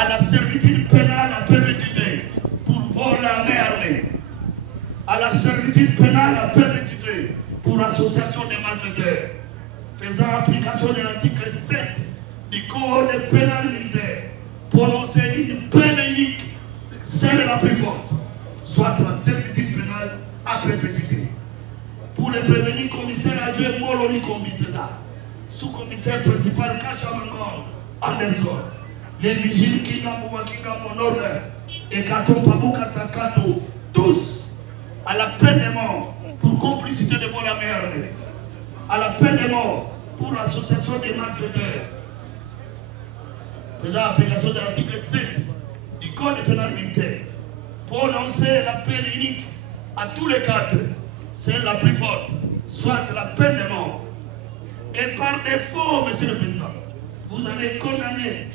à la servitude pénale à perpétuité pour vol à main armée, à la servitude pénale à perpétuité pour association des malfaiteurs, faisant application de l'article 7 du Code pénal militaire, prononcer une peine unique, celle la plus forte, soit la servitude pénale à perpétuité. Pour les prévenus, commissaire adjoint Moloni Kombi César, sous-commissaire principal Kachamangon Anderson, les vigiles Kingamouwa Kingamonorder et Katon Pabouka Sakato, tous à la peine de mort pour complicité de vol à main armée, à la peine de mort pour association des malfaiteurs, faisant application de l'article 7 du Code pénal militaire, prononcer la peine unique à tous les quatre, celle la plus forte, soit la peine de mort. Et par défaut, Monsieur le Président, vous allez condamner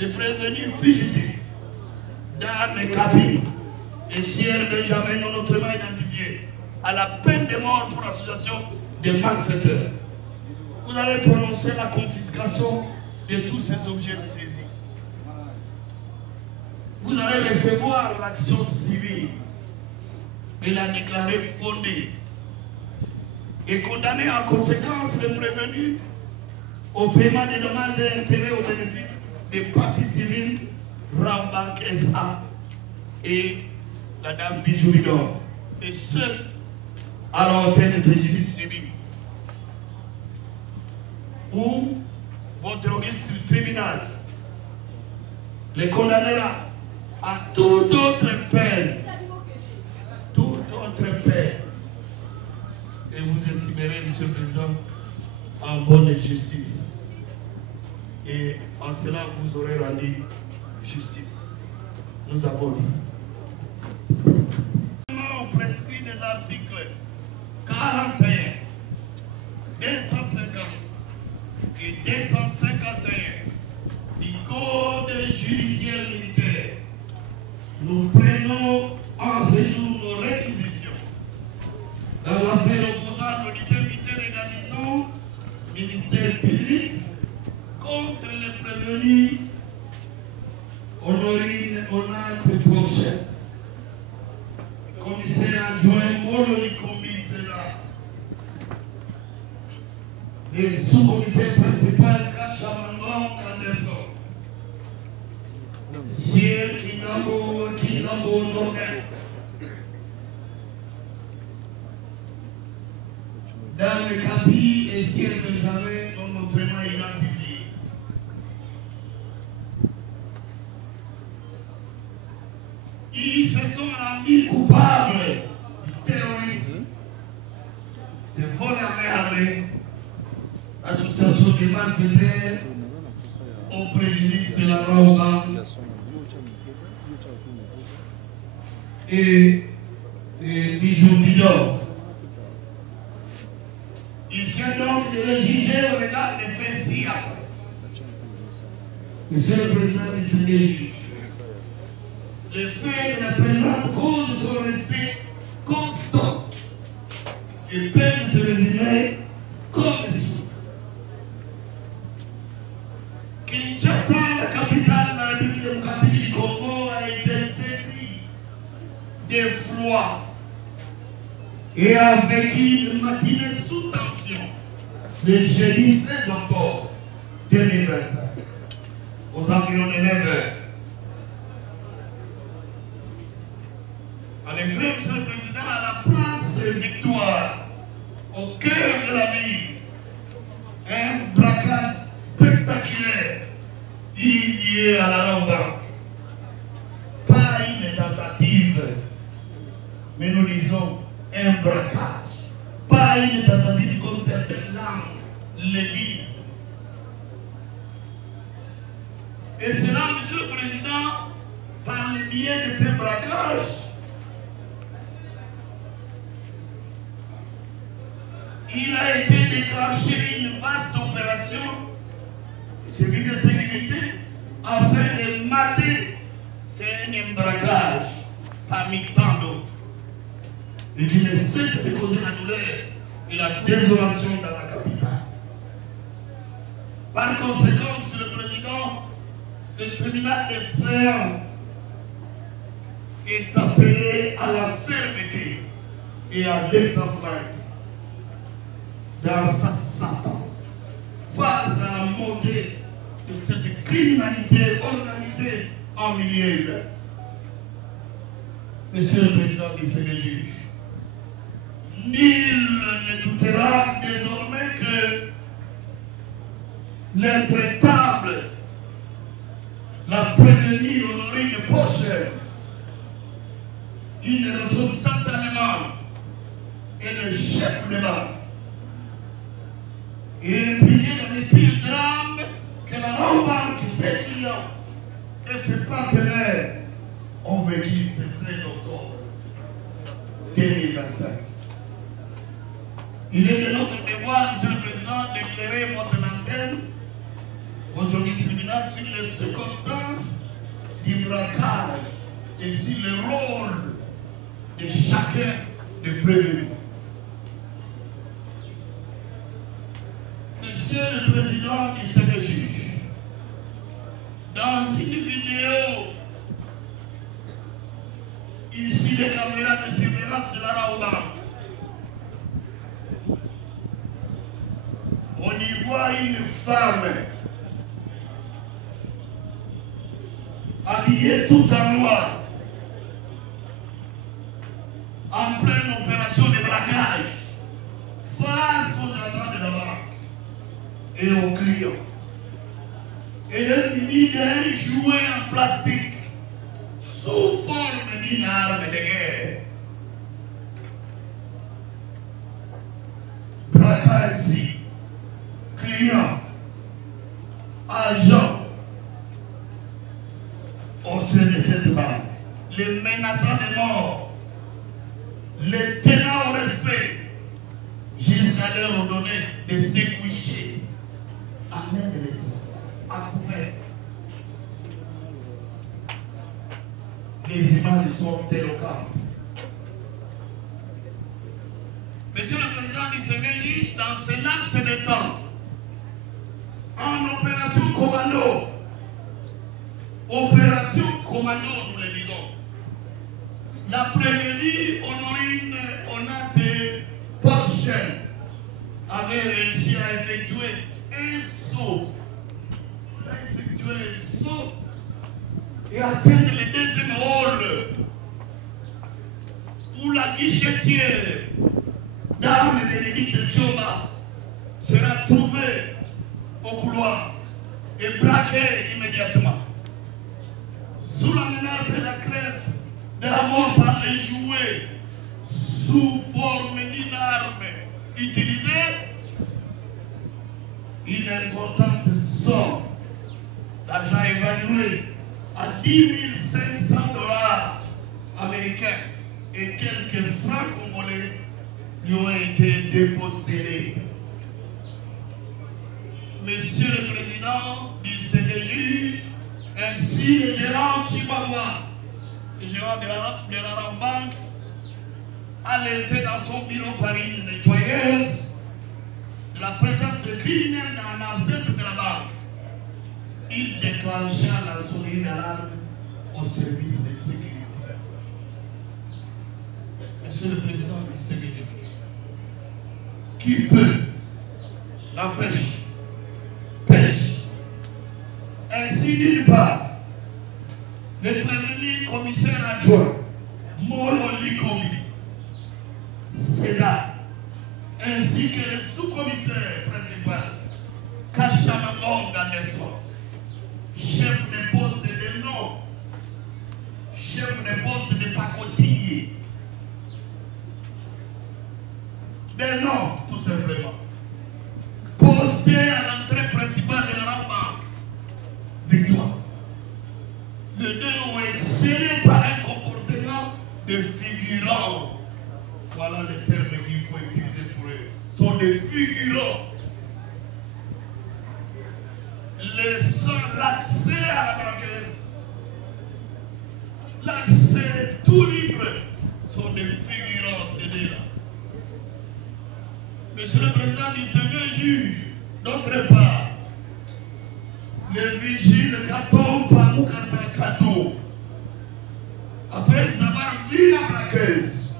les prévenus fugitifs d'Anne Kapi et Sierre Benjamin non autrement identifiés à la peine de mort pour association des malfaiteurs. Vous allez prononcer la confiscation de tous ces objets saisis. Vous allez recevoir l'action civile et la déclarer fondée et condamner en conséquence les prévenus au paiement des dommages et intérêts au bénéfice des parties civiles Rambank SA et la dame Bijouridor, et ce, à la hauteur des préjudices subis. Ou votre auguste tribunal les condamnera à toute autre peine, et vous estimerez, Monsieur le Président, en bonne justice. Et en cela, vous aurez rendu justice. Nous avons dit. On prescrit des articles 41, 250 et 251 du Code judiciaire militaire. Nous prenons en séjour nos réquisitions dans l'affaire opposant l'unité militaire et garnison, ministère public, contre les prévenus Honorine Onate Prochet, commissaire adjoint Moloni Kombi César, et sous-commissaire principal Kachamangon Anderson, Sierre Kingambo Norgay, dans le Kapi et Sierre Benjamin non autrement identifiés. Ils se sont rendus coupables du terrorisme, de vol à main armée, association des malfaiteurs au préjudice de la Ramba et Bijouridor. Il vient donc de les juger au regard des faits ci-après. Monsieur le Président, Monsieur les juges, les faits de la présente cause sont restés constants et peuvent se résumer comme suit. Kinshasa, la capitale de la République démocratique du Congo, a été saisie d'effroi et a vécu une matinée sous tension le jeudi 16 octobre 2025 aux environs de 9 heures. En effet, Monsieur le Président, à la place Victoire, au cœur de la ville, un braquage spectaculaire lié à la Ramba. Pas une tentative, mais nous disons un braquage. Pas une tentative comme certaines langues le disent. Et cela, Monsieur le Président, par le biais de ces braquages, il a été déclenché une vaste opération, service de sécurité, afin de mater ces braquages parmi tant d'autres, et qui ne cesse de causer la douleur et la désolation dans la capitale. Par conséquent, Monsieur le Président, le tribunal des séances est appelé à la fermeté et à l'exemplarité dans sa sentence face à la montée de cette criminalité organisée en milieu urbain. Monsieur le Président du juge, nul ne doutera désormais que l'intraitable, la prévenue Honorine Porcher, il reçoit instantanément et le chef de bande est impliqué dans les pires drames que la Rambanque, ses clients et ses partenaires ont vécu ce 16 octobre 2025. Il est de notre devoir, Monsieur le Président, d'éclairer votre antenne, votre tribunal sur les circonstances du braquage et sur le rôle de chacun de prévenu. Monsieur le Président du Stade juge, dans une vidéo issue des caméras de surveillance de la Raoban, on y voit une femme habillée tout en noir, en pleine opération de braquage, face aux agents de la banque et aux clients. Elle est munie d'un jouet en plastique sous forme d'une arme de guerre. Braquant ainsi clients, agents au sein de cette banque, les menaçant de mort, les tenant au respect, jusqu'à leur donner de se coucher à main de l'essai, à couvert. Les images sont éloquentes. Monsieur le Président du Sénat juge, dans ce laps de temps, en opération commando, nous le disons, la prévenue Honorine Onate Porcher avait réussi à effectuer un saut. Il a effectué un saut et atteindre le deuxième rôle où la guichetière Dame Bénédicte Tchoma sera trouvée au couloir et braquée immédiatement. Sous la menace et la crainte de la mort par les jouets, sous forme d'une arme utilisée, une importante somme d'argent évalué à 10 500 $ américains et quelques francs congolais lui ont été dépossédés. Monsieur le Président du Stade des juges, ainsi le gérant Chibawa, le gérant de la Rambanque, alerté dans son bureau par une nettoyeuse de la présence de criminels dans l'enceinte de la banque. Il déclencha la sonnerie d'alarme au service de sécurité. Monsieur le Président du Stade des juges, qui peut l'empêcher pêche. Ainsi, d'une part, le prévenu commissaire adjoint Molo Likobi, Cédar, ainsi que le sous-commissaire principal Kachamagong Anderson, chef de poste de nom, chef de poste de pacotille, des noms tout simplement, posté à l'entrée principale de la Rambanque, Victoire. Les deux ont excellé par un comportement de figurants. Voilà le terme qu'il faut utiliser pour eux. Sont des figurants. Laissant l'accès à la banquette, l'accès tout libre, sont des figurants, c'est là. Monsieur le Président du Sénat juge, d'autre part, le le vigile Katon Pamukasa Kato, après avoir vu la braqueuse,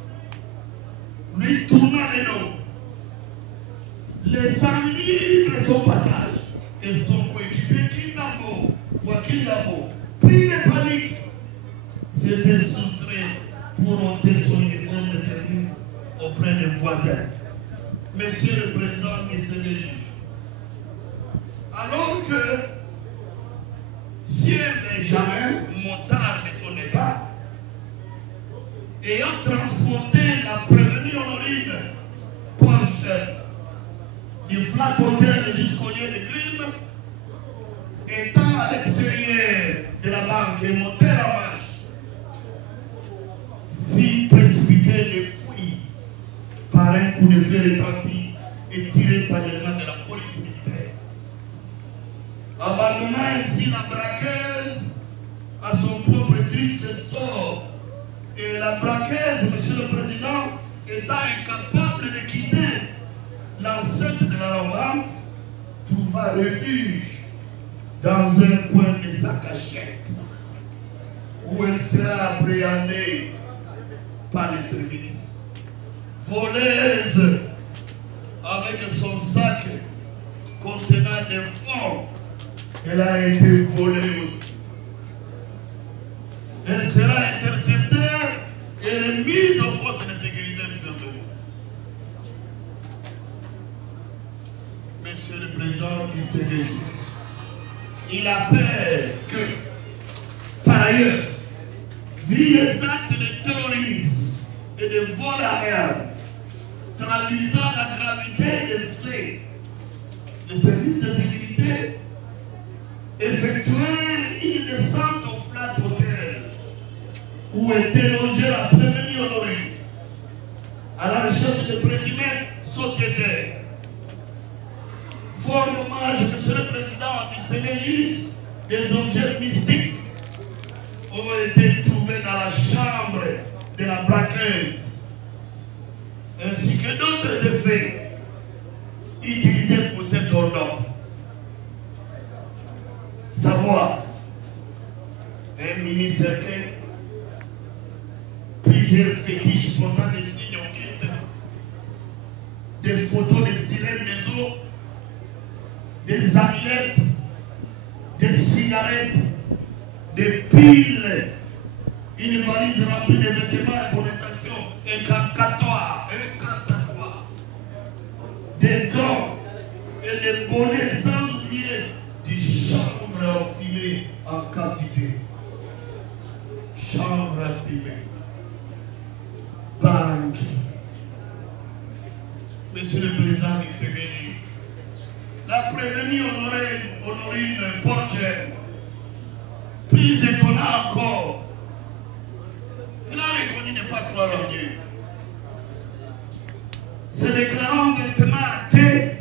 lui tourna les dos, laissant libre son passage, et son coéquipier Kindamo, Wakindamo, pris de panique, s'était soustrait pour ôter son uniforme de service auprès des voisins. Monsieur le Président, Monsieur le juge, alors que Sieur Benjamin, motard de son départ, ayant transporté la prévenue Honorine poche du flat hôtel jusqu'au lieu de crime, étant à l'extérieur de la banque et monté en marche, fit précipiter les fouilles par un coup de feu retenti et tiré par les mains de la police militaire. Abandonnant ainsi la braqueuse à son propre triste sort, et la braqueuse, Monsieur le Président, étant incapable de quitter l'enceinte de la banque, trouva refuge dans un coin de sa cachette, où elle sera appréhendée par les services. Voleuse, avec son sac contenant des fonds, elle a été volée aussi. Elle sera interceptée et remise aux forces de sécurité du pays. Monsieur le Président du CDJ, il a peur que, par ailleurs, vu les actes de terrorisme et de vol à armes, traduisant la gravité des faits, les services de sécurité effectuaient une descente au flat hôtel où était logée la prévenue Honorine à la recherche de présumés sociétaires. Fort dommage, Monsieur le Président du CDJ, des objets mystiques ont été trouvés dans la chambre de la braqueuse, ainsi que d'autres effets utilisés pour cet ordre. Savoir un mini-cercueil, plusieurs fétiches portant des signes occultes, des photos de sirènes des eaux, des amulettes, des cigarettes, des piles, une valise remplie de vêtements et connotations, incantatoire, des gants et des bonnets, sans oublier du chanvre enfilé en quantité. Chanvre enfilé. Banque. Monsieur le Président du FMI, la prévenue Honorine Porcher, plus étonnant encore, il a reconnu ne pas croire en Dieu. Se déclarant vêtement athée,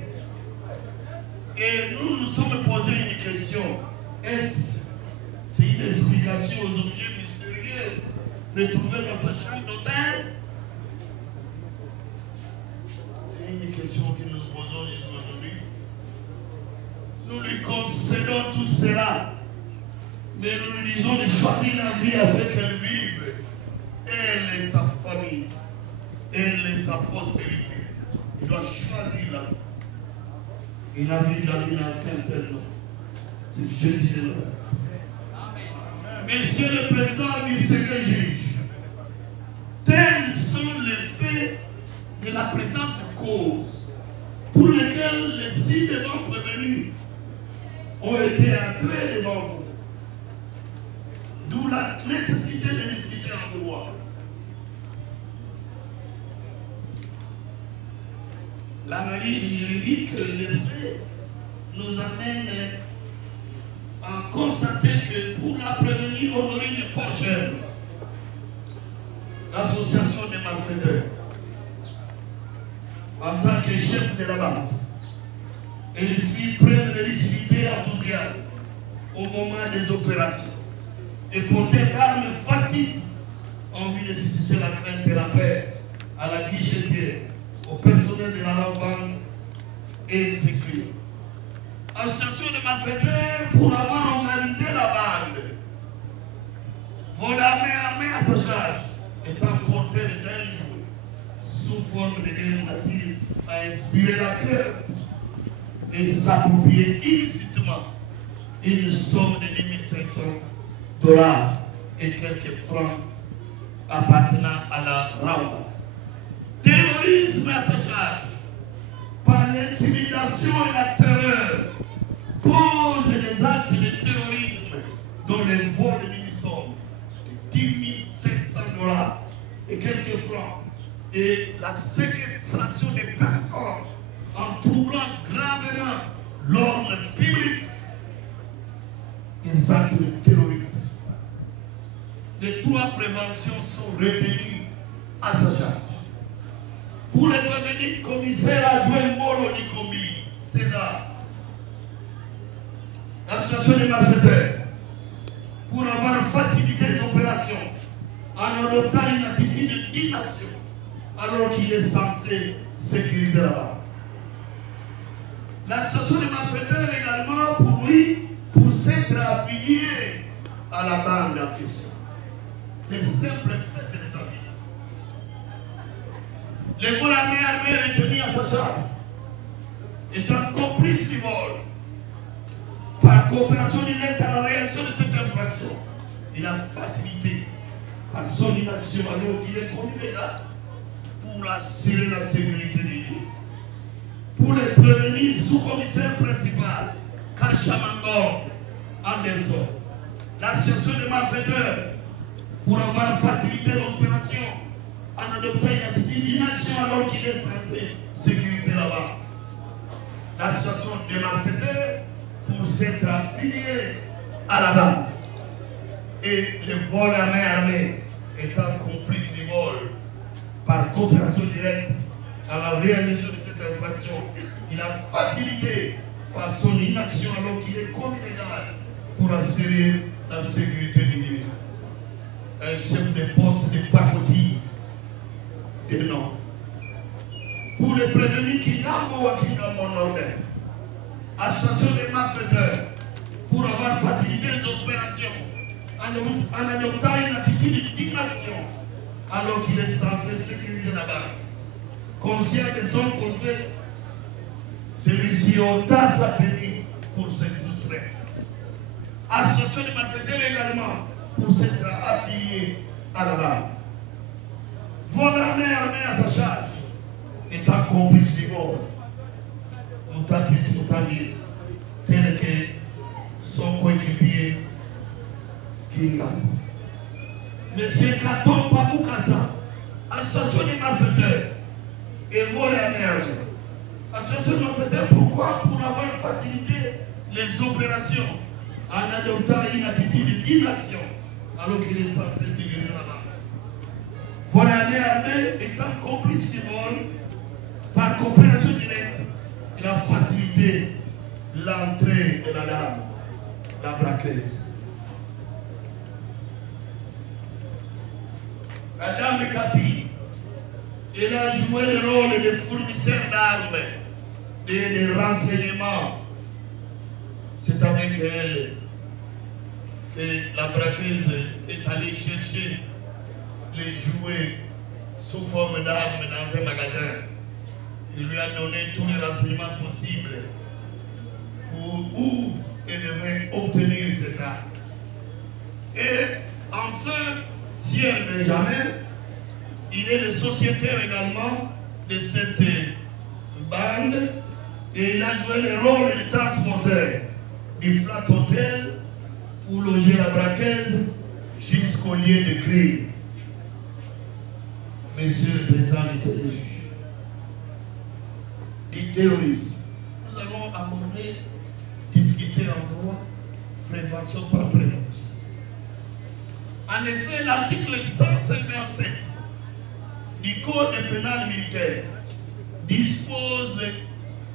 et nous nous sommes posé une question. Est-ce c'est une explication aux objets mystérieux retrouvés dans sa chambre d'hôtel? C'est une question que nous posons jusqu'aujourd'hui. Nous lui concédons tout cela, mais nous lui disons de choisir la vie afin qu'elle vive, elle et sa famille, elle et sa postérité. Il doit choisir la vie. Et la vie n'a qu'un seul nom. C'est Jésus de Nazareth. Monsieur le Président du Seigneur juge, tels sont les faits de la présente cause pour lesquels les 6 devant prévenus ont été entrés devant vous. D'où la nécessité de les citer en droit. L'analyse juridique des faits nous amène à constater que pour la prévenue Honorine Porcher, l'association des malfaiteurs, en tant que chef de la bande, elle fit preuve de lucidité et enthousiasme au moment des opérations et portait d'armes factices en vue de susciter la crainte et la peur à la guichetière, au personnel de la bande et ses clients. association de malfaiteurs pour avoir organisé la bande. Vol armé à sa charge, étant porteur d'un jouet, sous forme de guerre native, a inspiré la crainte et s'approprier illicitement une somme de 10 500 $ et quelques francs appartenant à la Rwanda. Terrorisme à sa charge, par l'intimidation et la terreur, pose les actes de terrorisme dont les vols d'une somme de 10 500 $ et quelques francs et la séquestration des personnes en troublant gravement l'ordre public, des actes de terrorisme. Les 3 préventions sont retenues à sa charge. Pour les prévenir, commissaire adjoint Molo Nikombi, César, l'association des malfaiteurs, pour avoir facilité les opérations en adoptant une attitude d'inaction alors qu'il est censé sécuriser la banque. L'association des malfaiteurs également pour lui, pour s'être affilié à la bande en question. Les simples faits de les affilier. Les vols armés retenus à sa charge, étant complices du vol, par coopération directe à la réaction de cette infraction, il a facilité par son inaction alors qu'il est connu là pour assurer la sécurité des lieux. Pour les prévenir, sous-commissaire principal, Kachamangor Anderson, l'association des malfaiteurs, pour avoir facilité l'opération en adoptant une attitude d'inaction alors qu'il est censé sécuriser la banque. L'association des malfaiteurs, pour s'être affilié à la banque. Et les vols à main armée étant complices du vol par coopération directe à la réalisation de cette infraction, il a facilité par son inaction alors qu'il est commis légal pour assurer la sécurité du lieu. Un chef de poste de pacotille des noms. Pour les prévenir qui n'ont pas mon ordre, association des malfaiteurs, pour avoir facilité les opérations en adoptant une attitude d'inaction alors qu'il est censé sécuriser la banque. Conscient de son forfait, celui-ci ôta sa tenue pour se soustraire. Association des malfaiteurs également pour s'être affilié à la banque. Vol armé à sa charge, étant complice du vol. Mutandis, tel que son coéquipier Kinga. Monsieur Katon Pamoukassa, association des malfaiteurs et vol à merde. Association des malfaiteurs, pourquoi? Pour avoir facilité les opérations en adoptant une attitude d'inaction alors qu'il est censé sécuriser la banque. Vol à merde étant complice du vol par coopération directe. Il a facilité l'entrée de la dame, la braqueuse. La dame de Capi, elle a joué le rôle de fournisseur d'armes, de renseignements. C'est avec elle que la braqueuse est allée chercher les jouets sous forme d'armes dans un magasin. Il lui a donné tous les renseignements possibles pour où elle devait obtenir cette arme. Et enfin, Sieur Benjamin, il est le sociétaire également de cette bande et il a joué le rôle de transporteur du flat hotel pour loger la braqueuse jusqu'au lieu de crime. Monsieur le Président, Monsieur le juge, du terrorisme. Nous allons aborder, discuter en droit, prévention par prévention. En effet, l'article 157 du Code pénal militaire dispose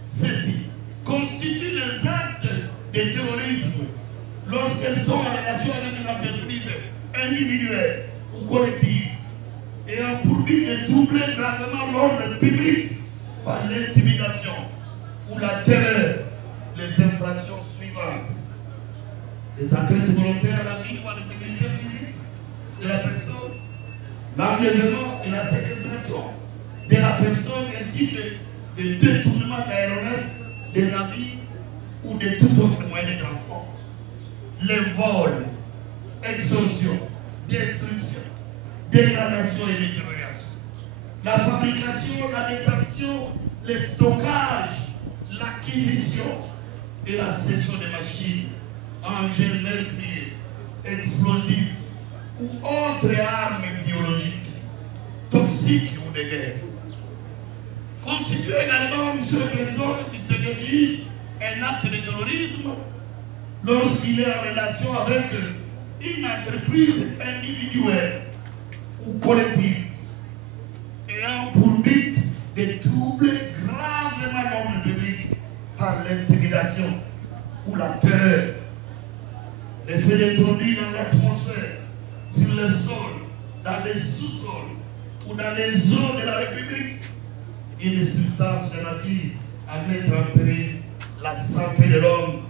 ceci: constitue les actes de terrorisme lorsqu'elles sont en relation avec une entreprise individuelle ou collective et ont pour but de troubler gravement l'ordre public par l'intimidation ou la terreur les infractions suivantes. Les atteintes volontaires à la vie ou à l'intégrité physique de la personne, l'enlèvement et la séquestration de la personne ainsi que le détournement d'aéronefs, de navires ou de tout autre moyen de transport. Les vols, extorsion, destruction, dégradation et détérioration. La fabrication, la détention, le stockage, l'acquisition et la cession des machines, engins meurtriers, explosifs ou autres armes biologiques, toxiques ou de guerre. Constitue également, M. le Président, Mr. le Juge, un acte de terrorisme lorsqu'il est en relation avec une entreprise individuelle ou collective ayant pour but de troubler gravement l'ordre public par l'intimidation ou la terreur. Les faits d'introduire dans l'atmosphère, sur le sol, dans les sous-sols ou dans les eaux de la République, une substance de nature à mettre en péril la santé de l'homme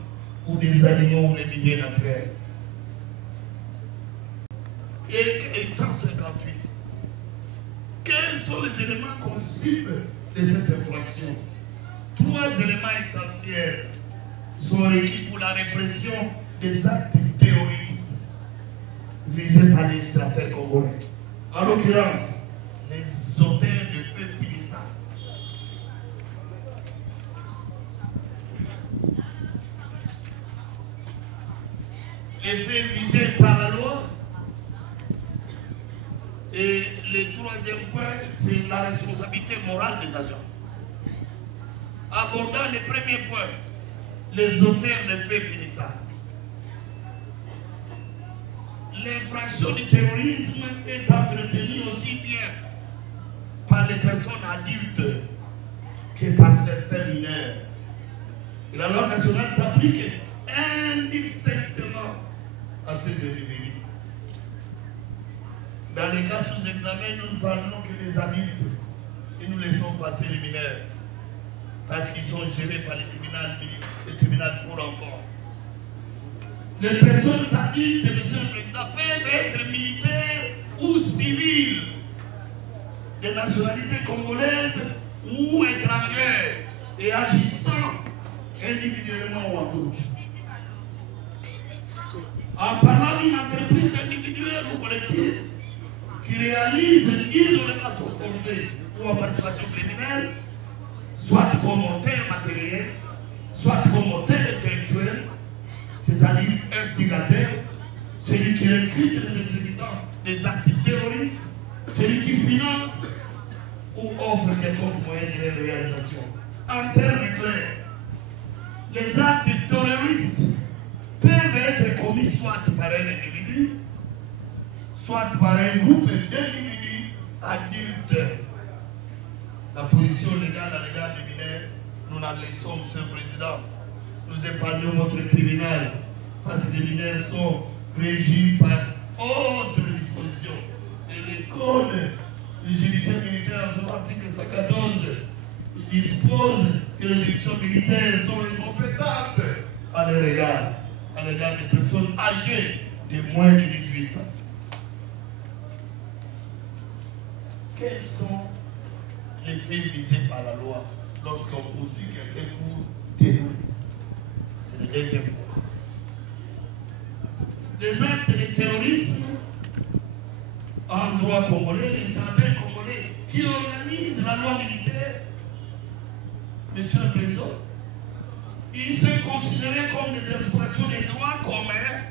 ou des animaux ou des milieux naturels. Et 158. Quels sont les éléments constitutifs de cette infraction? 3 éléments essentiels sont requis pour la répression des actes terroristes visés par les législateurs congolais. En l'occurrence, les auteurs de faits punissants. Les faits visés par la loi. Et le 3e point, c'est la responsabilité morale des agents. Abordant le premier point, les auteurs de faits punissants. L'infraction du terrorisme est entretenue aussi bien par les personnes adultes que par certains mineurs. Et la loi nationale s'applique indistinctement à ces individus. Dans les cas sous examen, nous ne parlons que des adultes et nous laissons passer les mineurs parce qu'ils sont gérés par le tribunal pour enfants. Les personnes adultes, Monsieur le Président, peuvent être militaires ou civils de nationalité congolaise ou étrangère et agissant individuellement ou en groupe. En parlant d'une entreprise individuelle ou collective qui réalise isolément son forfait ou en participation criminelle, soit comme auteur matériel, soit comme auteur intellectuel, c'est-à-dire instigateur, celui qui recrute les exécutants des actes terroristes, celui qui finance ou offre quelconque moyen de réalisation. En termes clairs, les actes terroristes peuvent être commis soit par un individu, soit par un groupe d'individus adultes. La position légale à l'égard des mineurs, nous la laissons, Monsieur le Président. Nous épargnons votre tribunal parce que les mineurs sont régis par autres dispositions. Et le code judiciaire militaire, en son article 114, il dispose que les juridictions militaires sont incompétentes à l'égard des personnes âgées de moins de 18 ans. Quels sont les faits visés par la loi lorsqu'on poursuit quelqu'un pour terrorisme? C'est le deuxième point. Les actes de terrorisme en droit congolais, les centaines congolais qui organisent la loi militaire, Monsieur le Président, ils sont considérés comme des infractions des droits communs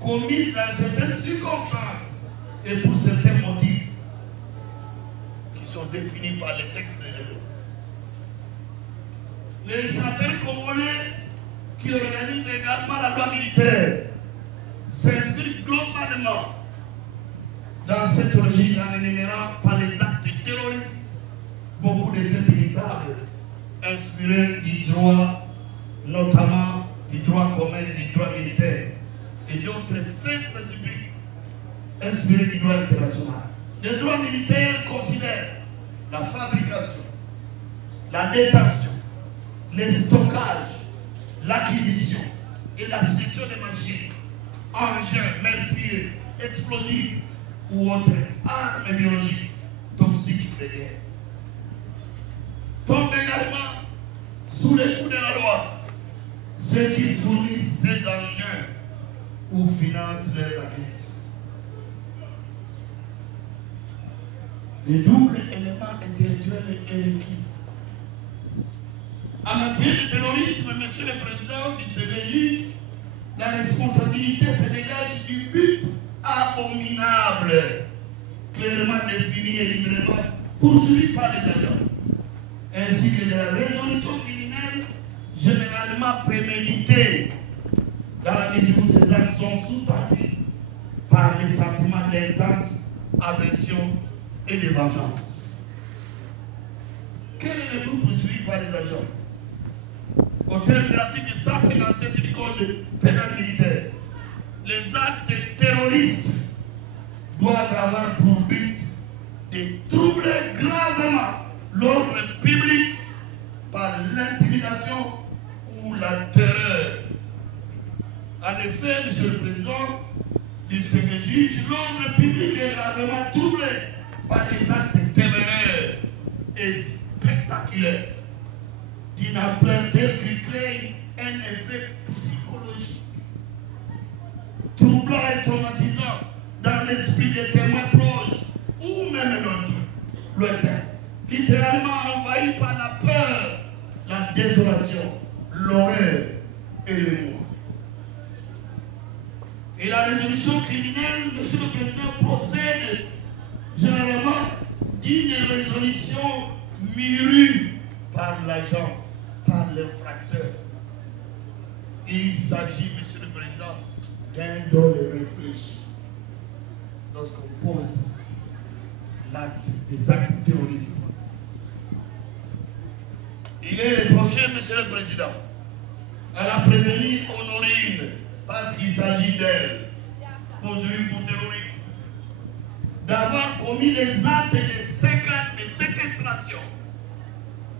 commises dans certaines circonstances et pour certains motifs qui sont définis par les textes de la loi. Les législateurs congolais qui organisent également la loi militaire s'inscrivent globalement dans cette logique en énumérant par les actes terroristes beaucoup de faits punissables inspirés du droit, notamment du droit commun et du droit militaire, et d'autres faits spécifiques inspirés du droit international. Le droit militaire considère la fabrication, la détention, le stockage, l'acquisition et la cession des machines, engins, meurtriers, explosifs ou autres armes biologiques toxiques de guerre. Tombent également sous les coups de la loi ceux qui fournissent ces engins ou financent leurs acquisitions. Le double élément intellectuel est requis. En matière de terrorisme, Monsieur le Président, distingué, la responsabilité se dégage du but abominable, clairement défini et librement poursuivi par les agents, ainsi que de la résolution criminelle généralement préméditée, dans la mesure où ces actes sont sous-tendus par les sentiments d'intense aversion et de vengeance. Quel est le but poursuivi par les agents? Au terme de l'article 157 du Code pénal militaire, les actes terroristes doivent avoir pour but de troubler gravement l'ordre public par l'intimidation ou la terreur. En effet, Monsieur le Président, distingué juge, l'ordre public est gravement troublé par des actes téméraires et spectaculaires d'une ampleur telle qu'il crée un effet psychologique troublant et traumatisant dans l'esprit des témoins proches ou même lointains, littéralement envahi par la peur, la désolation, l'horreur et le mot. Et la résolution criminelle, Monsieur le Président, procède généralement d'une résolution murue par l'agent, par l'infracteur. Il s'agit, Monsieur le Président, d'un dole réfléchi lorsqu'on pose l'acte des actes terroristes. Il est reproché, Monsieur le Président, à la prévenir Honorine, parce qu'il s'agit d'elle, poursuivie pour terrorisme, d'avoir commis les actes de séquestration.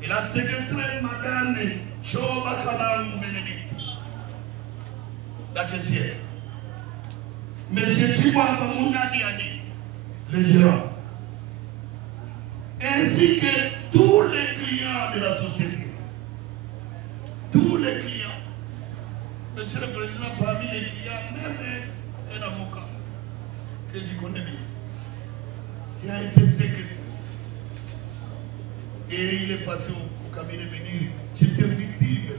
Il a séquestré Madame Choba Kabang Bénédicte, la caissière. Monsieur Chihuahua Mouna Diadi, le gérant, ainsi que tous les clients de la société. Tous les clients. Monsieur le Président, parmi les clients, même un avocat que je connais bien, qui a été séquestré. Et il est passé au cabinet venu. J'étais victime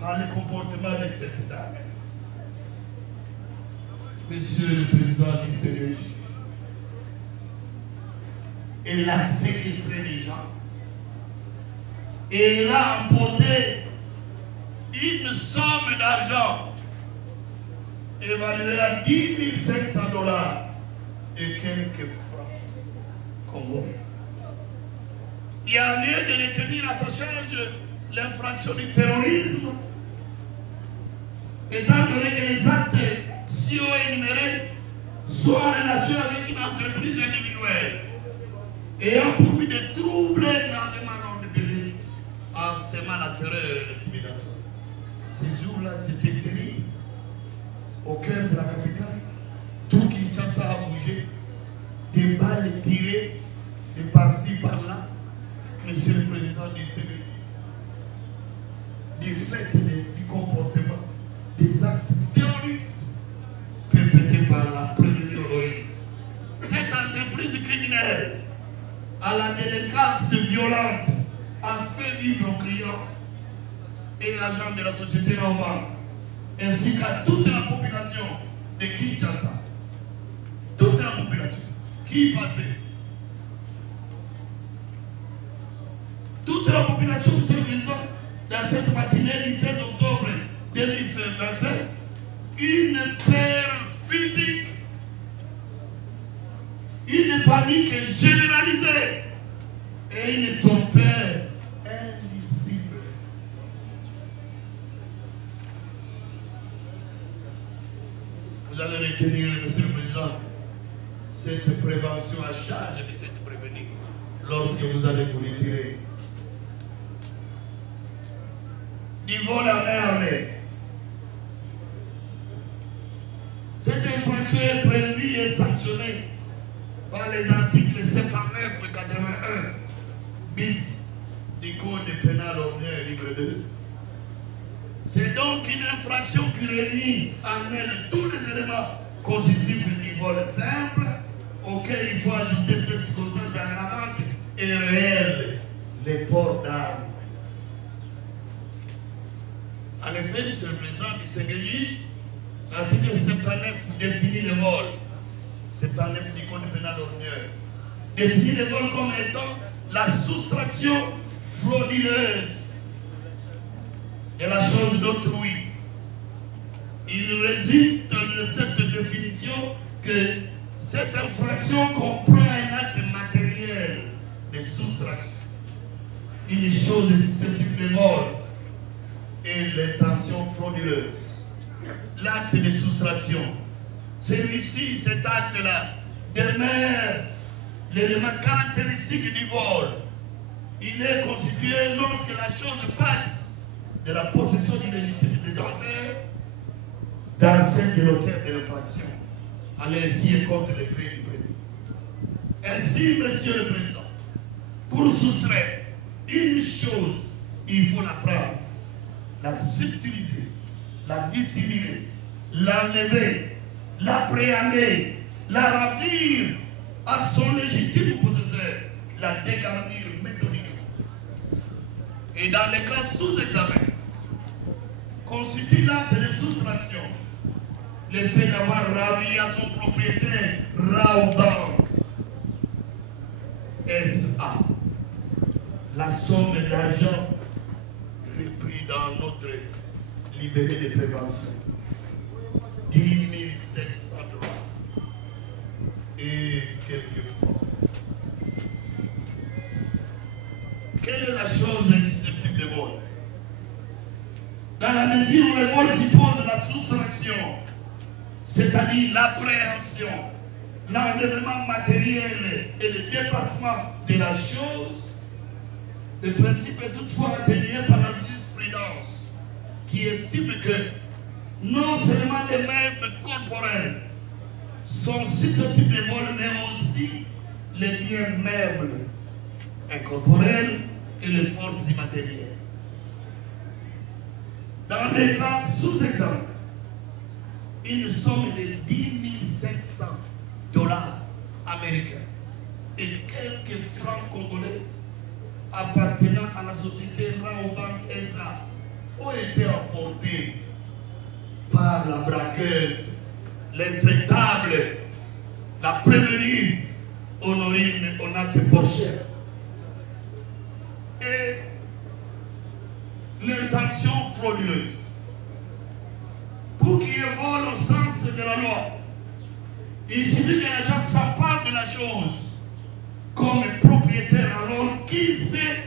par le comportement de cette dame. Monsieur le Président du elle a séquestré les gens. Et elle a emporté une somme d'argent évaluée à 10 500 $ et quelques francs congolais. Il y a lieu de retenir à sa charge l'infraction du terrorisme, étant donné que les actes si haut énumérés sont en relation avec une entreprise individuelle ayant pour but de troubler gravement l'ordre public en semant la terreur et l'intimidation. Ces jours-là, c'était terrible. Au cœur de la capitale, tout Kinshasa a bougé, des balles tirées de par-ci, par-là. Monsieur le Président du Sénégal, du fait du comportement, des actes terroristes perpétrés par la prévenue Honorine. Cette entreprise criminelle, à la délinquance violente, a fait vivre aux clients et agents de la société normande, ainsi qu'à toute la population de Kinshasa. Toute la population qui y passait. Toute la population, Monsieur le Président, dans cette matinée du 16 octobre 2025, une peur physique, une panique généralisée et une torpeur indicible. Vous allez retenir, Monsieur le Président, cette prévention à charge de cette prévenue lorsque vous allez vous retirer. du vol à main armée. Cette infraction est prévue et sanctionnée par les articles 79 et 81 bis du Code pénal ordinaire livre 2. C'est donc une infraction qui réunit en elle tous les éléments constitutifs du vol simple auquel il faut ajouter cette circonstance aggravante et réelle, les ports d'armes. En effet, Monsieur le Président, distingué juge, l'article 79 définit le vol. 79 du Code pénal ordinaire définit le vol comme étant la soustraction frauduleuse de la chose d'autrui. Il résulte de cette définition que cette infraction comprend un acte matériel de soustraction, une chose susceptible de vol et l'intention frauduleuse. L'acte de soustraction, celui-ci, cet acte-là, demeure l'élément caractéristique du vol. Il est constitué lorsque la chose passe de la possession du légitime détenteur dans celle de l'auteur de l'infraction. Allez ainsi et contre les prix du prédit. Ainsi, Monsieur le Président, pour soustraire une chose, il faut la prendre, la subtiliser, la dissimuler, l'enlever, l'appréhender, la ravir à son légitime possesseur, la dégarnir méthodiquement. Et dans les cas sous examen, constitue l'acte de soustraction le fait d'avoir ravi à son propriétaire Raobank S.A. la somme d'argent repris dans notre libéré de prévention, 10 700 $. Et quelques francs. Quelle est la chose susceptible de vol? Dans la mesure où le vol suppose la soustraction, c'est-à-dire l'appréhension, l'enlèvement matériel et le dépassement de la chose, le principe est toutefois atténué par la jurisprudence qui estime que non seulement les meubles corporels sont susceptibles de vol, mais aussi les biens meubles incorporels et les forces immatérielles. Dans les cas sous-examen, une somme de 10 500 $ américains et quelques francs congolais appartenant à la société Raobank SA ont été emportés par la braqueuse, l'intraitable, la prévenue Honorine Onate Pocher. Et l'intention frauduleuse. Pour qu'il y ait vol au sens de la loi, il suffit que l'agent s'empare de la chose comme propriétaire alors qu'il sait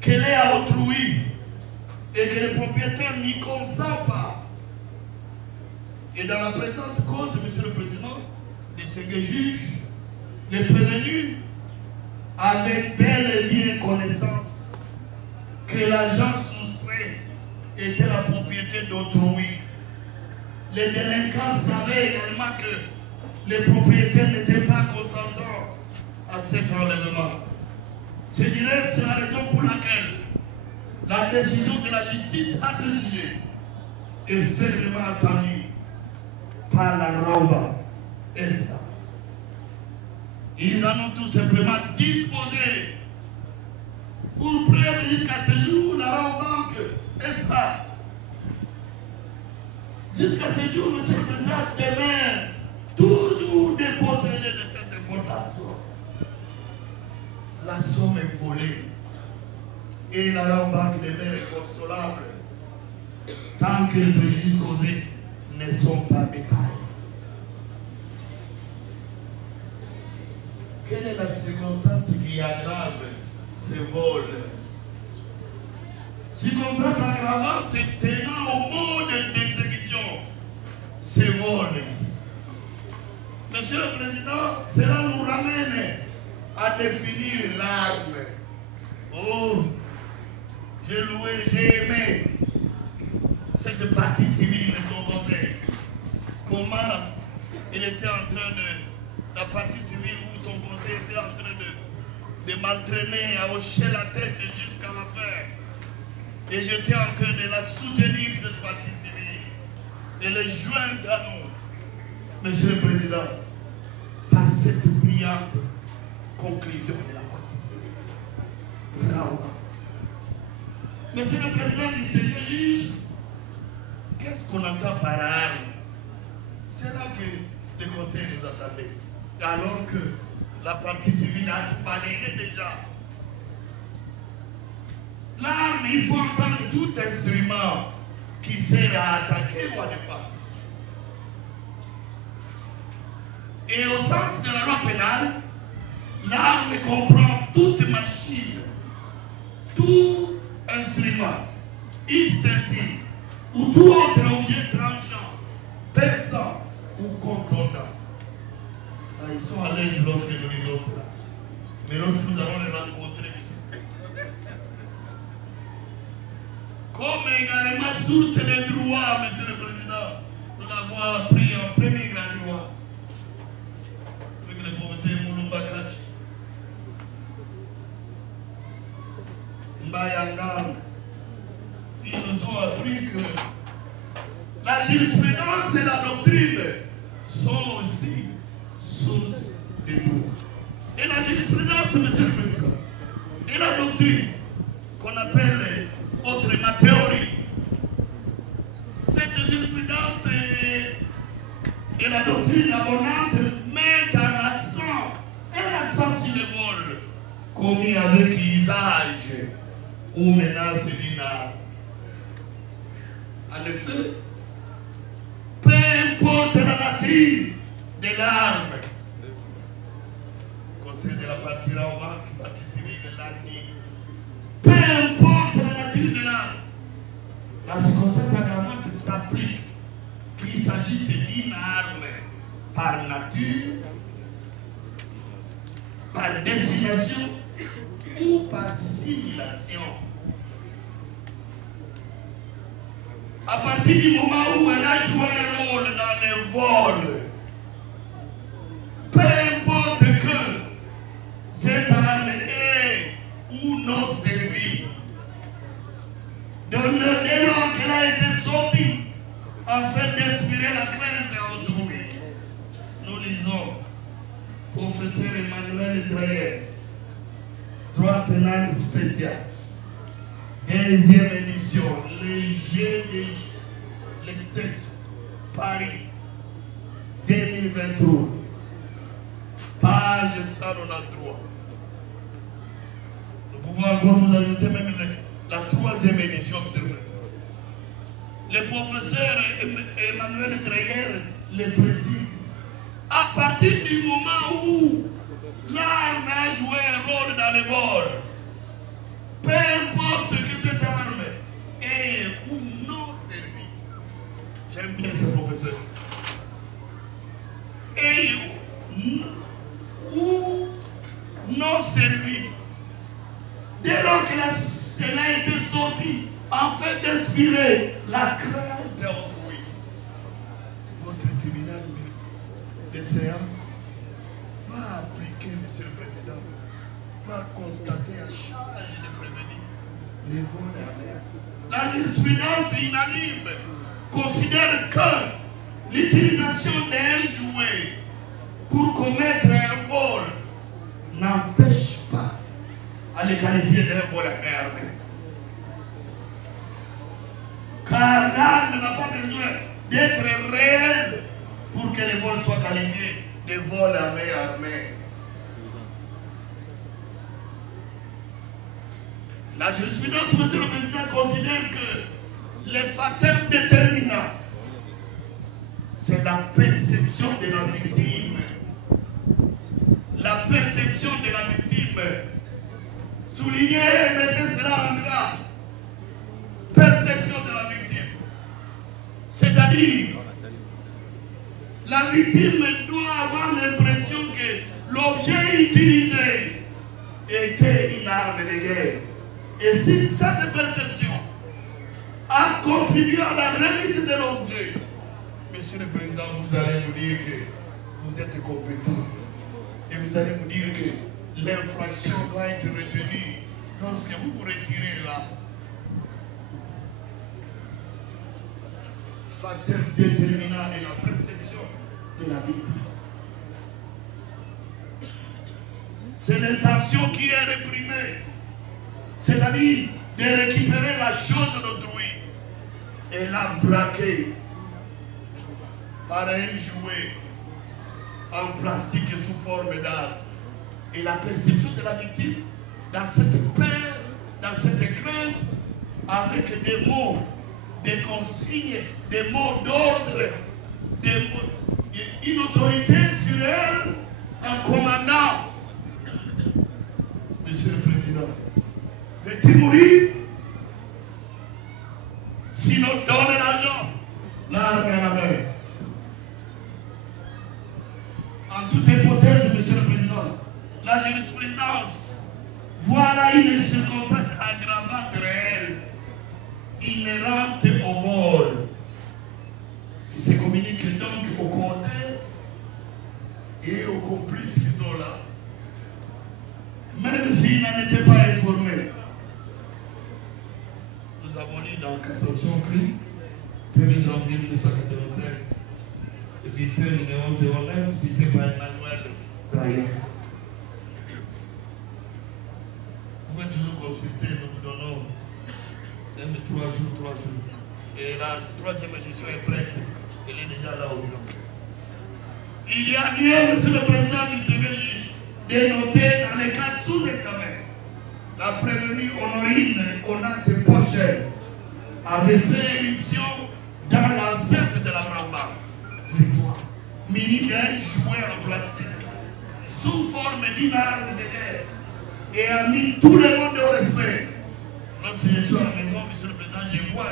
qu'elle est à autrui et que le propriétaire n'y consent pas. Et dans la présente cause, Monsieur le Président, distingué juge, les prévenus avaient bel et bien connaissance que l'agent soustrait était la propriété d'autrui. Les délinquants savaient également que les propriétaires n'étaient pas consentants à cet enlèvement. Je dirais c'est la raison pour laquelle la décision de la justice à ce sujet est fermement attendue par la Raobank SA. Ils en ont tout simplement disposé pour preuve jusqu'à ce jour la Raobank SA. Jusqu'à ce jour, Monsieur le Président demeure toujours dépossédé de cette importance. La somme est volée et la Raobank demeure inconsolable tant que les préjudices causés ne sont pas réparés. Quelle est la circonstance qui aggrave ce vol? Circonstance aggravante tenant au mode d'exécution ce vol ici. Monsieur le Président, cela nous ramène à définir l'arme. Oh, j'ai loué, j'ai aimé cette partie civile de son conseil. Comment il était en train de... La partie civile où son conseil était en train de m'entraîner à hocher la tête jusqu'à la fin. Et j'étais en train de la soutenir, cette partie civile, et les joindre à nous. Monsieur le Président, par cette brillante conclusion de la partie civile, Raoua. Monsieur le Président du Seigneur juge, qu'est-ce qu'on entend par arme? C'est là que le Conseil nous attendait. Alors que la partie civile a tout balayé déjà. L'arme, il faut entendre tout instrument qui sert à attaquer ou à défendre. Et au sens de la loi pénale, l'arme comprend toute machine, tout instrument, ustensile ou tout autre objet tranchant, perçant ou contondant. Ah, ils sont à l'aise lorsque nous disons cela. Mais lorsque nous allons les rencontrer, comme également source de droit, Monsieur le Président, nous avons appris en premier grand droit avec le professeur Moulumba Kach, Mbayangam. Ils nous ont appris que la jurisprudence et la doctrine sont aussi source de droit. Et la jurisprudence, Monsieur le Président, et la doctrine qu'on appelle autrement théorie. Cette jurisprudence et la doctrine abondante mettent un accent sur le vol commis avec usage ou menace d'une arme. En effet, peu importe la nature de l'arme, conseil de la partie Raouma, partie civile de l'armée, peu importe la nature de l'arme, la circonstance aggravante s'applique qu'il s'agisse d'une arme par nature, par destination ou par simulation. À partir du moment où elle a joué un rôle dans les vols, peu importe que cette arme est ou non servie, dès lors qu'elle a été sortie, afin d'inspirer la crainte à autrui, nous lisons professeur Emmanuel Dreyer, droit pénal spécial, deuxième édition, léger de l'extension, Paris, 2023, page 193. Nous pouvons encore vous ajouter même la troisième édition, monsieur le Président. Le professeur Emmanuel Dreyer le précise. À partir du moment où l'arme a joué un rôle dans les vols, peu importe que cette arme est ou non servie, j'aime bien ce professeur, et ou non servie, dès lors que cela a été sorti, afin d'inspirer la crainte à autrui, votre tribunal de séance va appliquer, Monsieur le Président, va constater à charge de prévenir les vols à l'air. La jurisprudence unanime considère que l'utilisation d'un jouet pour commettre un vol n'empêche pas à le qualifier d'un vol à main armée. Car l'arme n'a pas besoin d'être réelle pour que les vols soient qualifiés de vols à main armée. La jurisprudence, Monsieur le Président, considère que les facteurs déterminants, c'est la perception de la victime. La perception de la victime. Soulignez, mettez cela en gras. Perception de la victime. C'est-à-dire, la victime doit avoir l'impression que l'objet utilisé était une arme de guerre. Et si cette perception a contribué à la remise de l'objet. Monsieur le Président, vous allez nous dire que vous êtes compétent. Et vous allez nous dire que l'infraction doit être retenue. Lorsque vous vous retirez là, facteur déterminant de la perception de la victime. C'est l'intention qui est réprimée. C'est-à-dire de récupérer la chose d'autrui et la braquer par un jouet en plastique sous forme d'art. Et la perception de la victime dans cette peur, dans cette crainte, avec des mots, des consignes, des mots d'ordre, une autorité sur elle, un commandant. Monsieur le Président, veux-tu mourir? Sinon, donne l'argent, l'arme à la main. En toute hypothèse, Monsieur le Président, la jurisprudence, voilà une circonstance aggravante réelle, inhérente au vol, qui se communique donc au compteur et aux complices qui sont là. Même s'ils n'en étaient pas informés. Nous avons lu dans Cassation Crime, 1er janvier 1985, le bulletin numéro 09, cité par Emmanuel Drayer. Vous pouvez toujours consulter, nous vous donnons même 3 jours. Et la troisième gestion est prête, elle est déjà là aujourd'hui. Il y a lieu, Monsieur le Président du juge, de noter dans les cas sous-examen, la prévenue Honorine Onate Pochel avait fait éruption dans l'enceinte de la Bramba, Victoire, munie d'un jouet en plastique, sous forme d'une arme de guerre, et a mis tout le monde au respect. Lorsque je suis à la maison, Monsieur le Président, je vois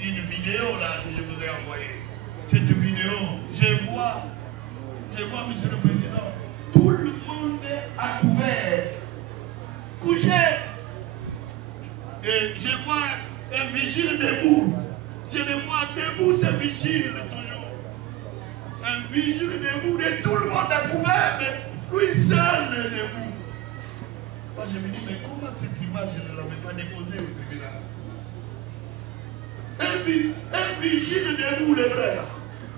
une vidéo là que je vous ai envoyée. Cette vidéo, je vois, Monsieur le Président, tout le monde à couvert, couché. Et je vois un vigile debout. Je le vois debout, ce vigile toujours. Un vigile debout, et tout le monde à couvert, mais lui seul est debout. Moi je me dis, mais comment cette image je ne l'avais pas déposée au tribunal? Un vigile debout, les frères.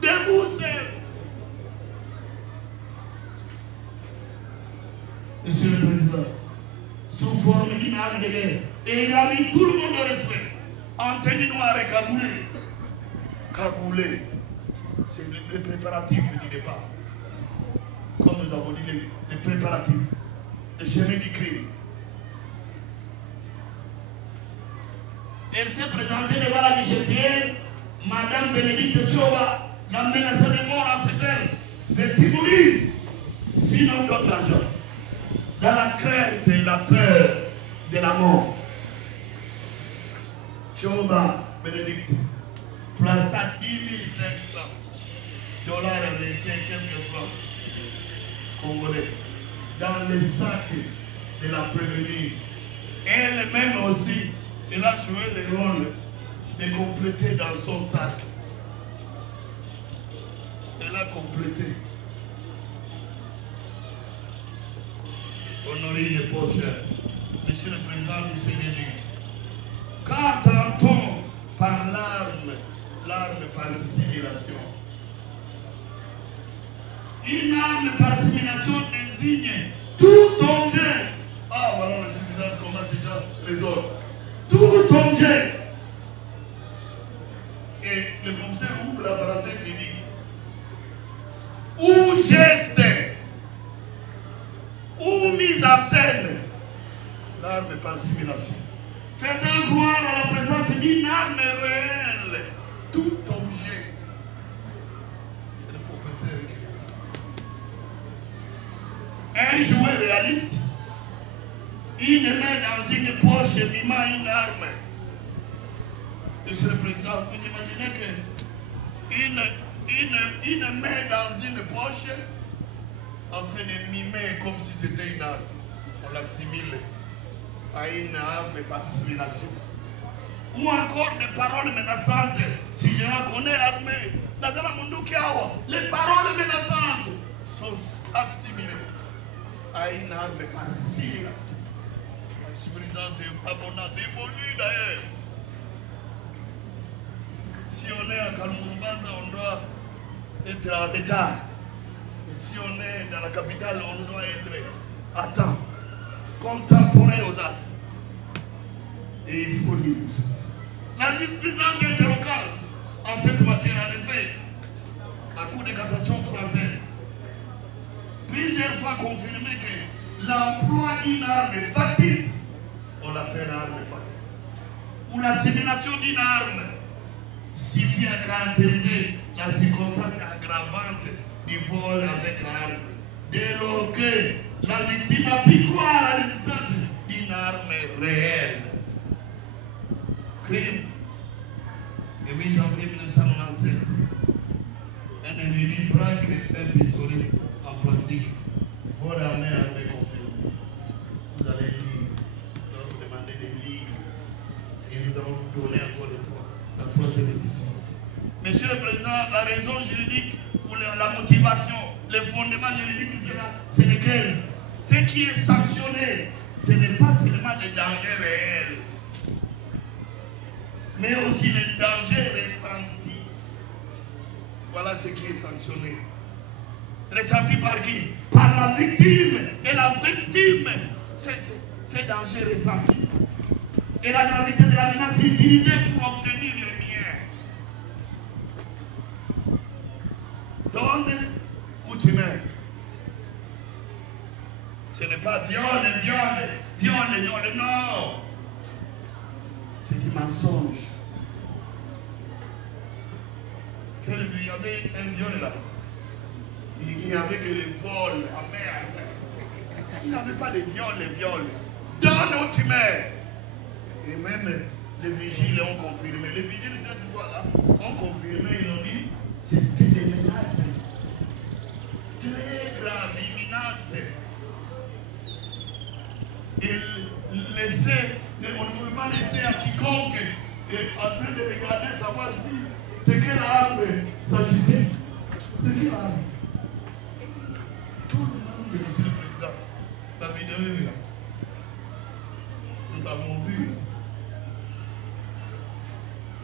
Debout seul. Monsieur le Président, sous forme d'une arme de guerre, et il a mis tout le monde au respect, en tenue noire et cagoulé. Cagoulé, c'est le préparatif du départ. Comme nous avons dit, les préparatifs, le chemin du crime. Elle s'est présentée devant la guichetière, Madame Bénédicte Choba, la menaçait de mort en ces termes. Veux-tu mourir? Sinon, donne l'argent. Dans la crainte et la peur de la mort. Choba Bénédicte plaça 10 500 $ américains, quelques francs congolais, dans les sacs de la prévenue. Elle-même aussi, elle a joué le rôle de compléter dans son sac. Elle a complété. Honorine Pochel, Monsieur le Président du CDJ, qu'entend-on par l'arme par simulation? Une arme par simulation désigne tout objet. Ah, voilà la suffisance, comment c'est déjà résolve. Tout objet. Et le professeur ouvre la parenthèse et dit, ou geste, ou mise en scène, l'arme par simulation, faisant croire à la présence d'une arme réelle, tout objet. C'est le professeur qui... Un jouet réaliste, il met dans une poche mimant une arme. Monsieur le Président, vous imaginez qu'une main dans une poche en train de mimer comme si c'était une arme. On l'assimile à une arme par simulation. ou encore des paroles menaçantes. Si je reconnais l'armée, les paroles menaçantes sont assimilées à une arme par assimilation. La civilisation est abonnée, dévolue d'ailleurs. Si on est à Kalmouroubaza, on doit être en retard. Et si on est dans la capitale, on doit être à temps, contemporain aux armes. Et il faut dire la jurisprudence interlocale en cette matière, en effet, la Cour de cassation française, plusieurs fois confirmé que l'emploi d'une arme factice, on l'appelle arme factice, ou l'assimilation d'une arme suffit à caractériser la circonstance aggravante du vol avec arme, dès lors que la victime a pu croire à l'existence d'une arme réelle. Crime, le 8 janvier 1997, un individu braque un pistolet en plastique, vole armé avec confirmé. Vous allez lire, vous demander des livres, et nous allons vous donner encore la troisième édition. Monsieur le Président, la raison juridique ou la motivation, le fondement juridique, c'est lequel? Ce qui est sanctionné, ce n'est pas seulement le danger réel, mais aussi le danger ressenti. Voilà ce qui est sanctionné. Ressenti par qui? Par la victime. Et la victime, c'est danger ressenti. Et la gravité de la menace est utilisée pour obtenir les biens. Donne ou tu meurs. Ce n'est pas viol, non. C'est du mensonge. Il y avait un viol là. Il n'y avait que les vols à mer. Il n'y avait pas de viol, les viols. Donne ou tu meurs. Et même les vigiles ont confirmé. Les vigiles, cette fois-là, ont confirmé, ils ont dit, c'était des menaces très graves, imminentes. On ne pouvait pas laisser à quiconque en train de regarder, savoir si c'est quelle arme s'agitait. De quelle arme? Tout le monde, Monsieur le Président, la vidéo, nous l'avons vue.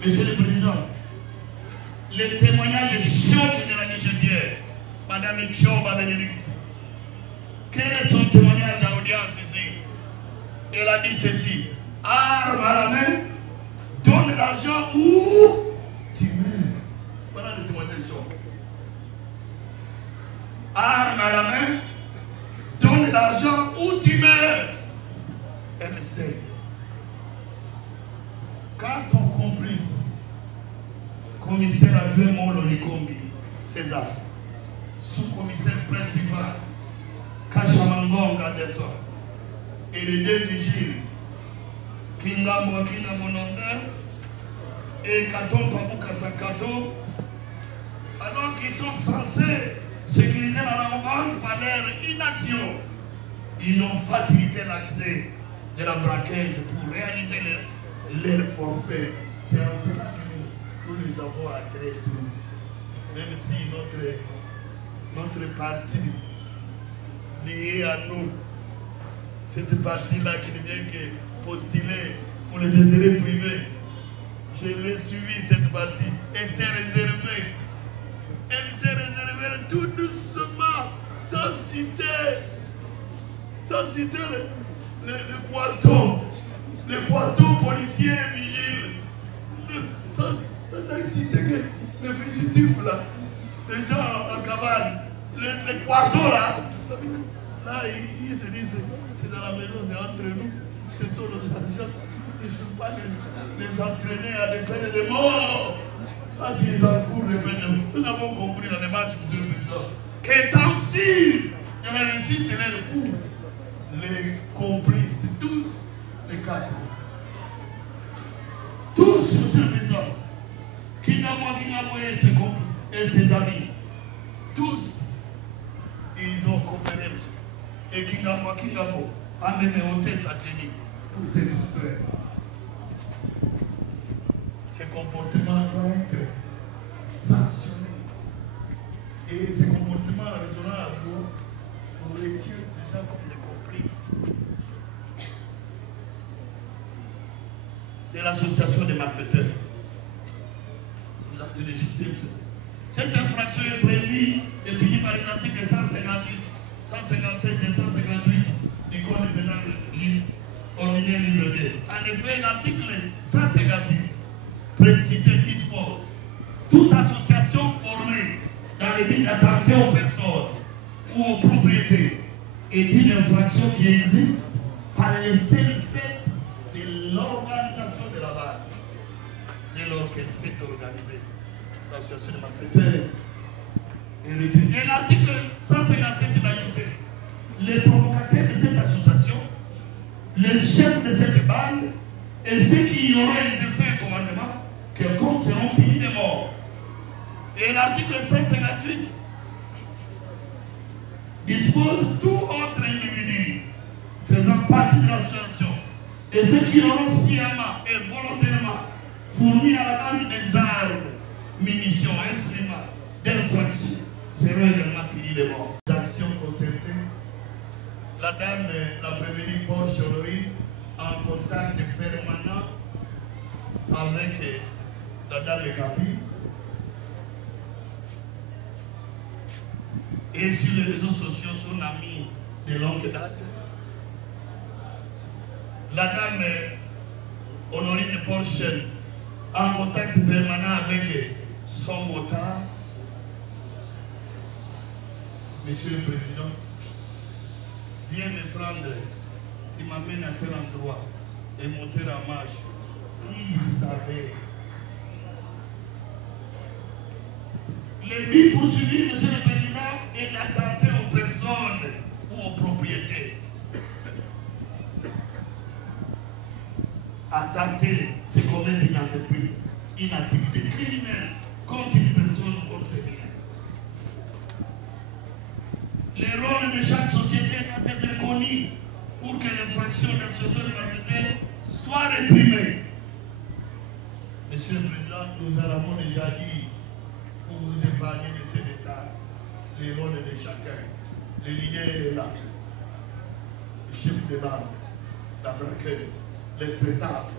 Monsieur le Président, les témoignages choquent de la guichetière, Madame Ichomba Bénédicte. Quel est son témoignage à l'audience ici? Elle a dit ceci: arme à la main, donne l'argent ou tu meurs. Voilà le témoignage choc. Arme à la main, donne l'argent ou tu meurs. Elle sait. Quand ton complice, commissaire adjoint Molo Likombi, César, sous-commissaire principal, Kachamangon Anderson, et les deux vigiles, Kingambo Kinamonombe et Katon Pabouka Sakato, alors qu'ils sont censés sécuriser la banque par leur inaction, ils ont facilité l'accès de la braqueuse pour réaliser leur forfait. C'est en cela que nous les avons attirés tous. Même si notre parti lié à nous, cette partie-là qui ne vient que postuler pour les intérêts privés, je l'ai suivi cette partie et s'est réservée. Elle s'est réservée tout doucement, sans citer le quarto policier et vigile. Sans citer que les fugitifs là, les gens en cavale, les quartos là, ils se disent, c'est dans la maison, c'est entre nous, ce sont nos agents. Il ne faut pas les entraîner à des peines de mort. Parce qu'ils encourent les peines de mort. Nous avons compris dans les matchs, Monsieur le Président, qu'étant sûr de la réussite de leur coup, les complices, tous les quatre, tous, Monsieur le Président, Kingamo et ses amis, tous, ils ont coopéré, monsieur. Et Kingamo a mené ôter sa tenue pour ses soustraits. ce comportement doit être sanctionné. Et ce comportement raisonnable, on retire ces gens comme des complices de l'association des malfaiteurs. Vous avez rejeté. Cette infraction est prévue et punie par les articles 156, 157 et 158 du Code pénal ordinaire livre 2. En effet, l'article 156 précité dispose toute association formée dans le but d'attenter aux personnes ou aux propriétés est une infraction qui existe par le seul fait de l'organisation de la bande dès lors qu'elle s'est organisée. L'association de malfaiteurs est retenue. Et l'article 157 est ajouté. Les provocateurs de cette association, les chefs de cette bande et ceux qui y auraient exercé un commandement quelconque seront punis de mort. Et l'article 158 dispose tout autre individu faisant partie de l'association et ceux qui auront sciemment et volontairement fourni à la bande des armes, munitions, instruments d'infraction seront également punis de mort. Actions concertées. La dame, la prévenue Paul Cholory, en contact permanent avec la dame Capi et sur les réseaux sociaux, son amie de longue date. La dame Honorine Porchel, en contact permanent avec son motard. Monsieur le Président, viens me prendre, tu m'amènes à tel endroit et monter en marche. Il savait. Le but poursuivi, Monsieur le Président, est d'attenter aux personnes ou aux propriétés. Attenter, c'est commettre une entreprise, une activité criminelle contre une personne ou contre ses biens. Le rôle de chaque société doit être connu pour que l'infraction d'association de malfaiteurs soit réprimée. Monsieur le Président, nous en avons déjà dit, pour vous épargner de ces détails, les rôles de chacun. Le leader est là, le chef de bande, la braqueuse, le traitable,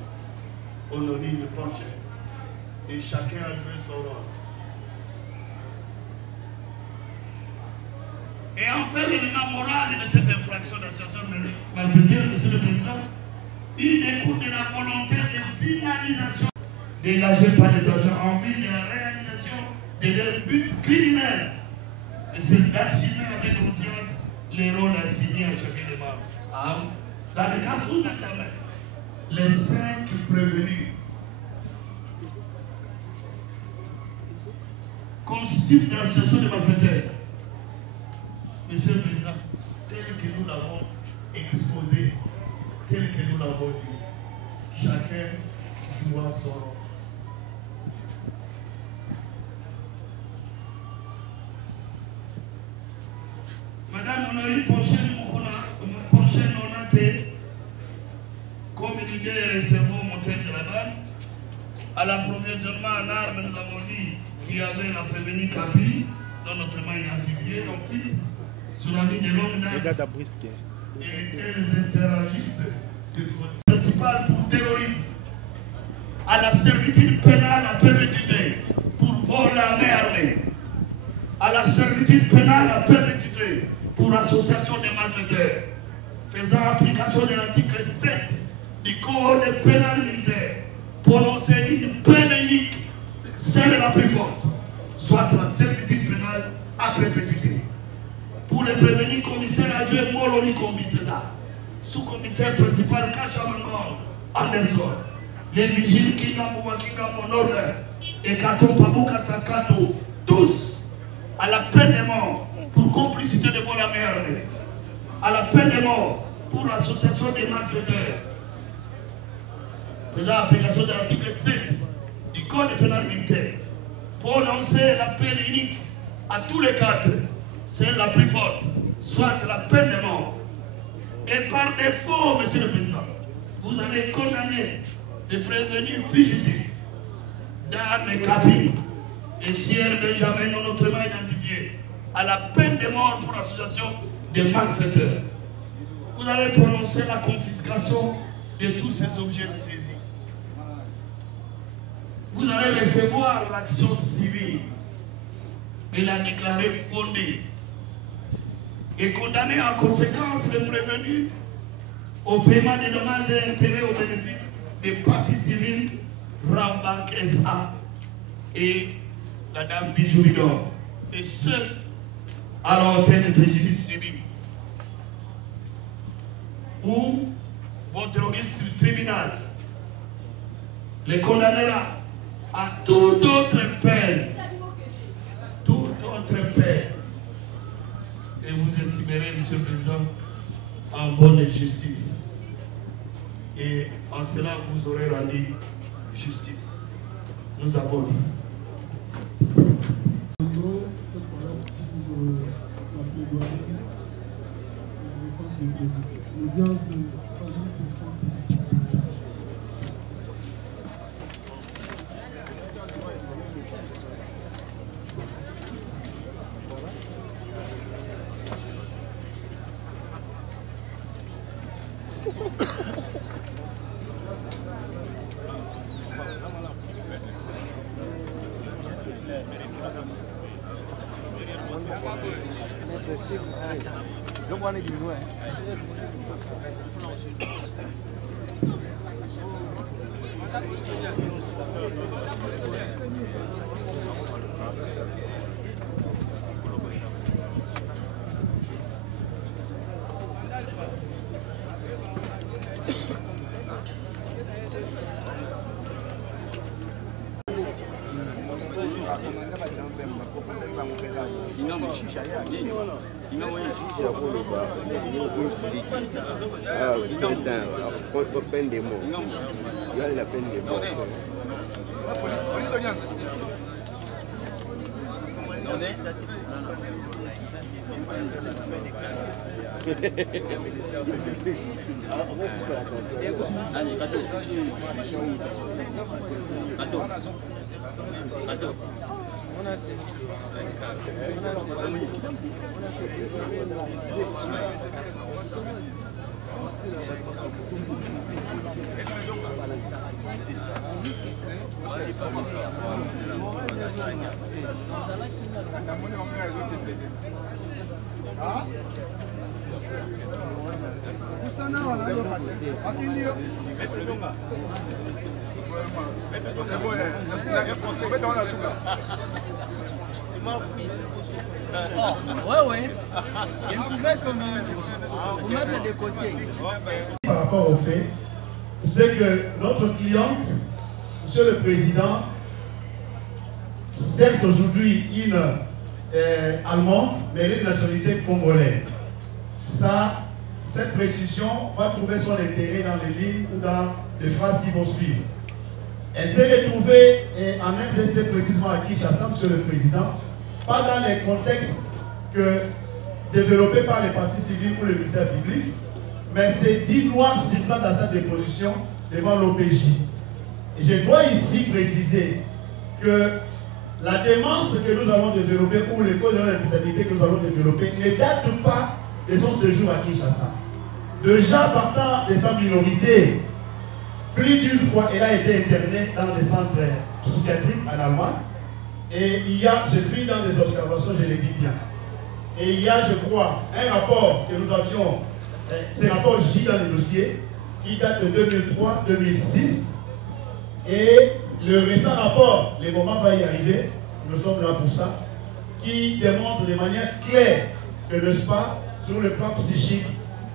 Honorine de Porcher. Et chacun a joué son rôle. Et enfin, l'élément moral de cette infraction d'association de malfaiteurs, Monsieur le Président, il découle de la volonté de finalisation dégagée par les agents en vue de la réalisation de leur but criminel. Et c'est d'assumer avec conscience les rôles assignés à chacun des membres. Dans le cas sous-examen, les 5 prévenus constituent de l'association de malfaiteurs. Monsieur le Président, tel que nous l'avons exposé, tel que nous l'avons dit, chacun jouera son rôle. Madame Honorine prochaine Onate, comme leader et cerveau moteur de la bande, à l'approvisionnement en armes, nous avons dit qu'il y avait la prévenue Capi, non notamment identifiée, ensuite, sous la vie de longue date. Et elles interagissent sur votre principal pour terrorisme, à la servitude pénale à perpétuité, pour vol à main armée, à la servitude pénale à perpétuité, pour association des malfaiteurs, faisant application de l'article 7 du Code pénal militaire, prononcer une peine unique, celle la plus forte, soit la servitude pénale à perpétuité. Pour les prévenus, commissaire adjoint Moloni Kombi César, sous-commissaire principal Kachamangon Anderson, les vigiles Kingamou Wakingamou Norden et Kato Pabouka Sakato, tous à la peine de mort pour complicité de vol à main armée, à la peine de mort pour association des malfaiteurs, faisant application de l'article 7 du Code pénal militaire, prononcer la peine unique à tous les 4, c'est la plus forte, soit la peine de mort. Et par défaut, Monsieur le Président, vous allez condamner les prévenus fugitifs Dan Kabi et Sierre Benjamin non autrement identifiés à la peine de mort pour association de malfaiteurs. Vous allez prononcer la confiscation de tous ces objets saisis. Vous allez recevoir l'action civile et la déclarer fondée et condamner en conséquence le prévenu au paiement des dommages et intérêts au bénéfice des parties civiles Rambank SA et la dame Bijoulidor, et ce, à la hauteur des préjudices subis. Ou votre auguste tribunal les condamnera à toute autre peine, et vous estimerez, Monsieur le Président, en bonne justice. Et en cela, vous aurez rendu justice. Nous avons dit. Peine de mort. Il y a la peine de mort. Par rapport au fait, c'est que notre cliente, Monsieur le Président, certes aujourd'hui une Allemande, mais elle est de nationalité congolaise. Cette précision va trouver son intérêt dans les lignes ou dans les phrases qui vont suivre. Elle s'est retrouvée en RDC précisément à Kinshasa, Monsieur le Président, pas dans les contextes développés par les partis civils ou le ministère public, mais c'est 10 lois citant dans sa déposition devant l'OPJ. Et je dois ici préciser que la démence que nous allons développer ou les causes de l'imputabilité que nous allons développer ne date pas de son séjour à Kinshasa. Déjà partant de sa minorité, plus d'une fois, elle a été internée dans des centres psychiatriques en Allemagne. Et il y a, je suis dans des observations, je le dis bien. Et il y a, je crois, un rapport que nous avions, c'est un rapport J dans le dossier, qui date de 2003-2006. Et le récent rapport, le moment va y arriver, nous sommes là pour ça, qui démontre de manière claire que, n'est-ce pas, sur le plan psychique,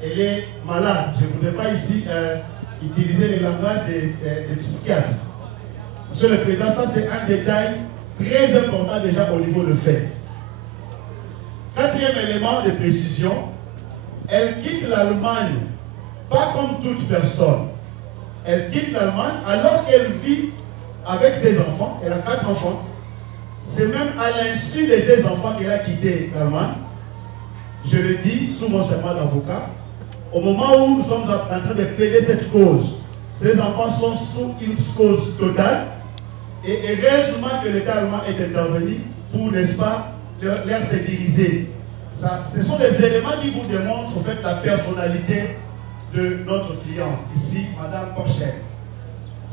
elle est malade. Je ne voudrais pas ici utiliser le langage des psychiatres. Monsieur le Président, ça c'est un détail très important déjà au niveau de fait. Quatrième élément de précision, elle quitte l'Allemagne, pas comme toute personne. Elle quitte l'Allemagne alors qu'elle vit avec ses enfants, elle a 4 enfants. C'est même à l'insu de ses enfants qu'elle a quitté l'Allemagne. Je le dis sous mon serment d'avocat. Au moment où nous sommes en train de plaider cette cause, ces enfants sont sous une cause totale. Et heureusement que l'État allemand est intervenu pour, n'est-ce pas, les sécuriser. Ce sont des éléments qui vous démontrent en fait la personnalité de notre client, ici, Madame Porcher.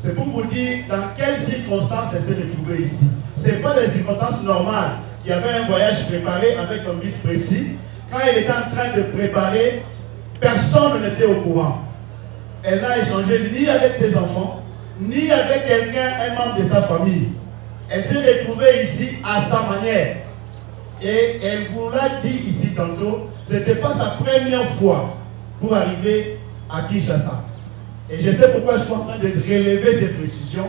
C'est pour vous dire dans quelles circonstances elle s'est retrouvée ici. Ce n'est pas des circonstances normales. Il y avait un voyage préparé avec un but précis. Quand elle était en train de préparer, personne n'était au courant. Elle n'a échangé ni avec ses enfants, ni avec quelqu'un, un membre de sa famille. Elle s'est retrouvée ici à sa manière. Et elle vous l'a dit ici tantôt, ce n'était pas sa première fois pour arriver à Kinshasa. Et je sais pourquoi je suis en train de relever ces précisions.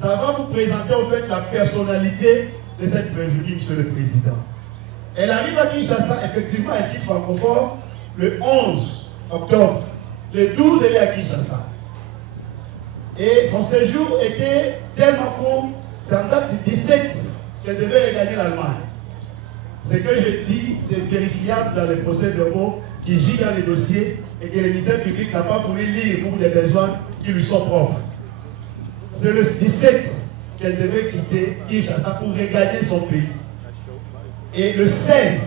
Ça va vous présenter en fait la personnalité de cette prévenue, Monsieur le Président. Elle arrive à Kinshasa, effectivement, elle quitte Francfort le 11 octobre. Le 12, elle est à Kinshasa. Et son séjour était tellement court, c'est en date du 17 qu'elle devait regagner l'Allemagne. Ce que je dis, c'est vérifiable dans les procès verbaux qui gît dans les dossiers et que le ministère public n'a pas voulu lire pour des besoins qui lui sont propres. C'est le 17 qu'elle devait quitter Kinshasa pour regagner son pays. Et le 16,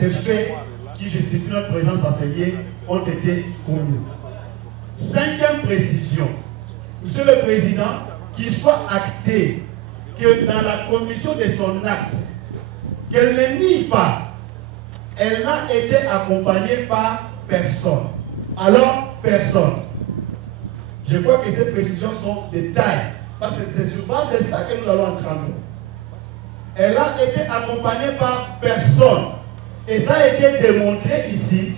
ces faits qui justifient notre présence en ces lieux ont été commis. Cinquième précision, Monsieur le Président, qu'il soit acté que dans la commission de son acte, qu'elle ne nie pas, elle n'a été accompagnée par personne. Alors, personne. Je crois que ces précisions sont des détails, parce que c'est sur base de ça que nous allons entendre. Elle a été accompagnée par personne. Et ça a été démontré ici.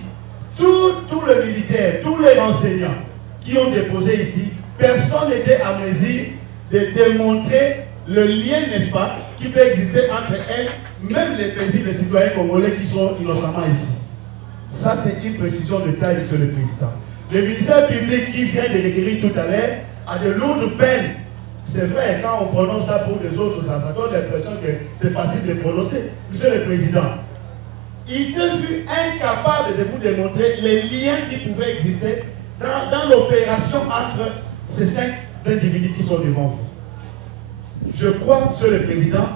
Tous les militaires, tous les enseignants qui ont déposé ici, personne n'était à mesure de démontrer le lien, n'est-ce pas, qui peut exister entre elles, même les paisibles citoyens congolais qui sont innocemment ici. Ça, c'est une précision de taille, Monsieur le Président. Le ministère public qui vient de requérir tout à l'heure a de lourdes peines. C'est vrai, quand on prononce ça pour les autres, ça donne l'impression que c'est facile de prononcer. Monsieur le Président, il s'est vu incapable de vous démontrer les liens qui pouvaient exister dans l'opération entre ces 5 individus qui sont devant vous. Je crois, Monsieur le Président,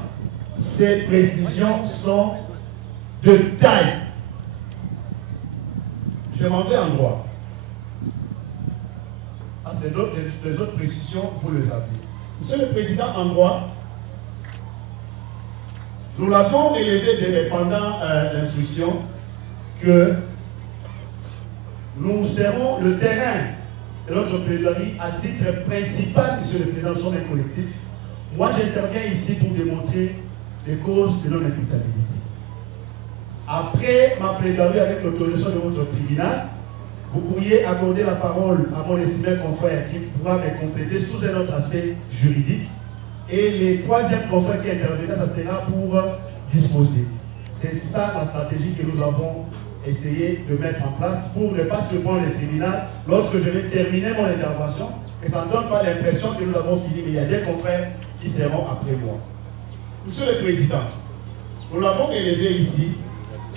ces précisions sont de taille. Je m'en vais en droit. Ah, les autres précisions, vous les avez. Monsieur le Président, en droit, nous l'avons élevé pendant l'instruction que nous serons le terrain de notre plaidoirie à titre principal, Monsieur le Président, sur les collectifs. Moi, j'interviens ici pour démontrer les causes de non-imputabilité. Après ma plaidoirie avec l'autorisation de votre tribunal, vous pourriez accorder la parole à mon estimé confrère qui pourra me compléter sous un autre aspect juridique. Et les troisièmes confrères qui interviendront, ça sera pour disposer. C'est ça la stratégie que nous avons essayé de mettre en place pour ne pas surprendre le tribunal lorsque je vais terminer mon intervention et ça ne donne pas l'impression que nous avons fini, mais il y a des confrères qui seront après moi. Monsieur le Président, nous l'avons élevé ici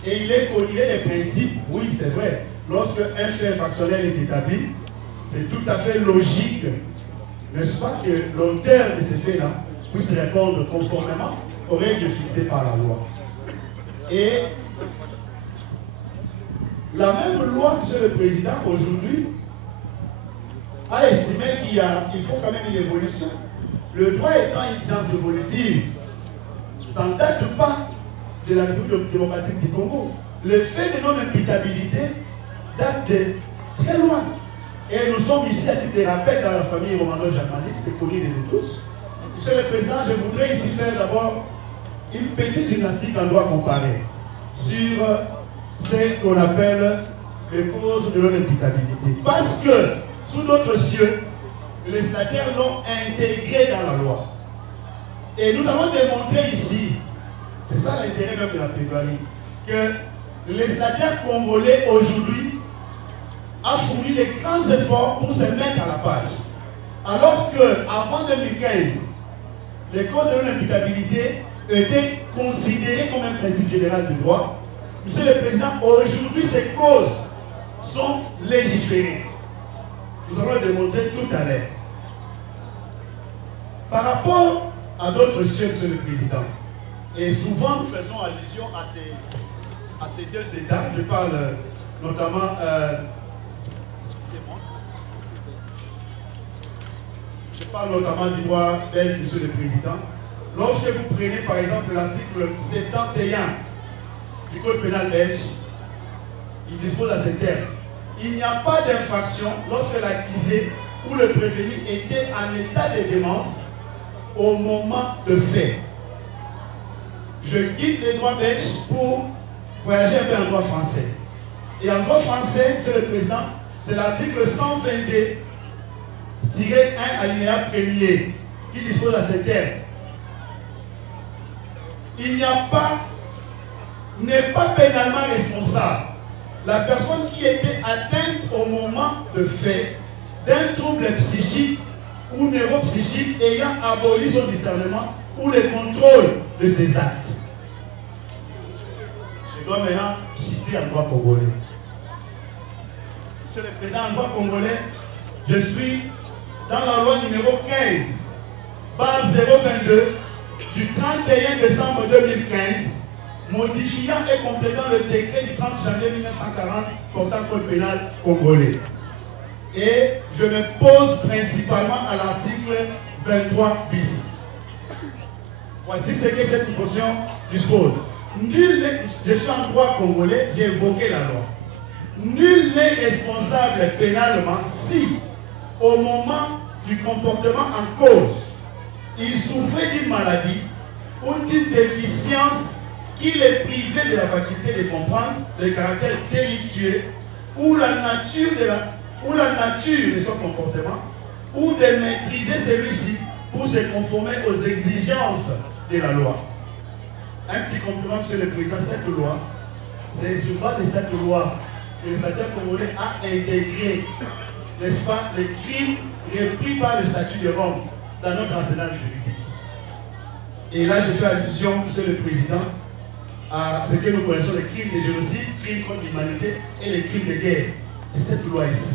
et il est connu les principes, oui c'est vrai, lorsque un fait factionnel est établi, c'est tout à fait logique, n'est-ce pas, que l'auteur de ce fait-là puisse répondre conformément aux règles fixées par la loi. Et la même loi, Monsieur le Président, aujourd'hui, a estimé qu'il faut quand même une évolution. Le droit étant une science évolutive, ça ne date pas de la République démocratique du Congo. Le fait de non-imputabilité date de très loin. Et nous sommes ici à titre de rappel dans la famille romano-germanique, c'est connu de nous tous. Monsieur le Président, je voudrais ici faire d'abord une petite gymnastique en droit comparé sur ce qu'on appelle les causes de non-imputabilité. Parce que, sous d'autres cieux, les statuaires l'ont intégré dans la loi. Et nous avons démontré ici, c'est ça l'intérêt même de la plaidoirie, que les statuaires congolais aujourd'hui a fourni de grands efforts pour se mettre à la page. Alors qu'avant 2015, les causes de non-imputabilité étaient considérées comme un principe général du droit. Monsieur le Président, aujourd'hui, ces causes sont légiférées. Nous allons le démontrer tout à l'heure. Par rapport à d'autres cieux, Monsieur le Président, et souvent nous faisons allusion à ces deux États, je parle notamment, je parle notamment du droit belge, Monsieur le Président. Lorsque vous prenez par exemple l'article 71 du Code pénal belge, il dispose à ces termes: il n'y a pas d'infraction lorsque l'accusé ou le prévenu était en état de démence au moment de fait. Je quitte les droits belges pour voyager un peu en droit français. Et en droit français, Monsieur le Président, c'est l'article 122-1 alinéa 1er qui dispose à ces termes: il n'y a pas, n'est pas pénalement responsable la personne qui était atteinte au moment de fait d'un trouble psychique ou neuropsychique ayant aboli son discernement ou le contrôle de ses actes. Je dois maintenant citer en droit congolais. Monsieur le Président, en droit congolais, je suis dans la loi numéro 15, base 022, du 31 décembre 2015, modifiant et complétant le décret du 30 janvier 1940 portant code pénal congolais. Et je me pose principalement à l'article 23 bis. Voici ce que cette disposition dispose. Je suis en droit congolais, j'ai évoqué la loi. Nul n'est responsable pénalement si, au moment du comportement en cause, il souffrait d'une maladie ou d'une déficience qui les privait de la faculté de comprendre le caractère délictueux ou la nature de son comportement, ou de maîtriser celui-ci pour se conformer aux exigences de la loi. Un petit complément sur le Président, cette loi, c'est sur base de cette loi que le statut congolais a intégré, n'est-ce pas, les crimes repris par le statut de Rome dans notre arsenal juridique. Et là, je fais allusion, Monsieur le Président, à ce que nous connaissons, les crimes de génocide, crimes contre l'humanité et les crimes de guerre. C'est cette loi ici.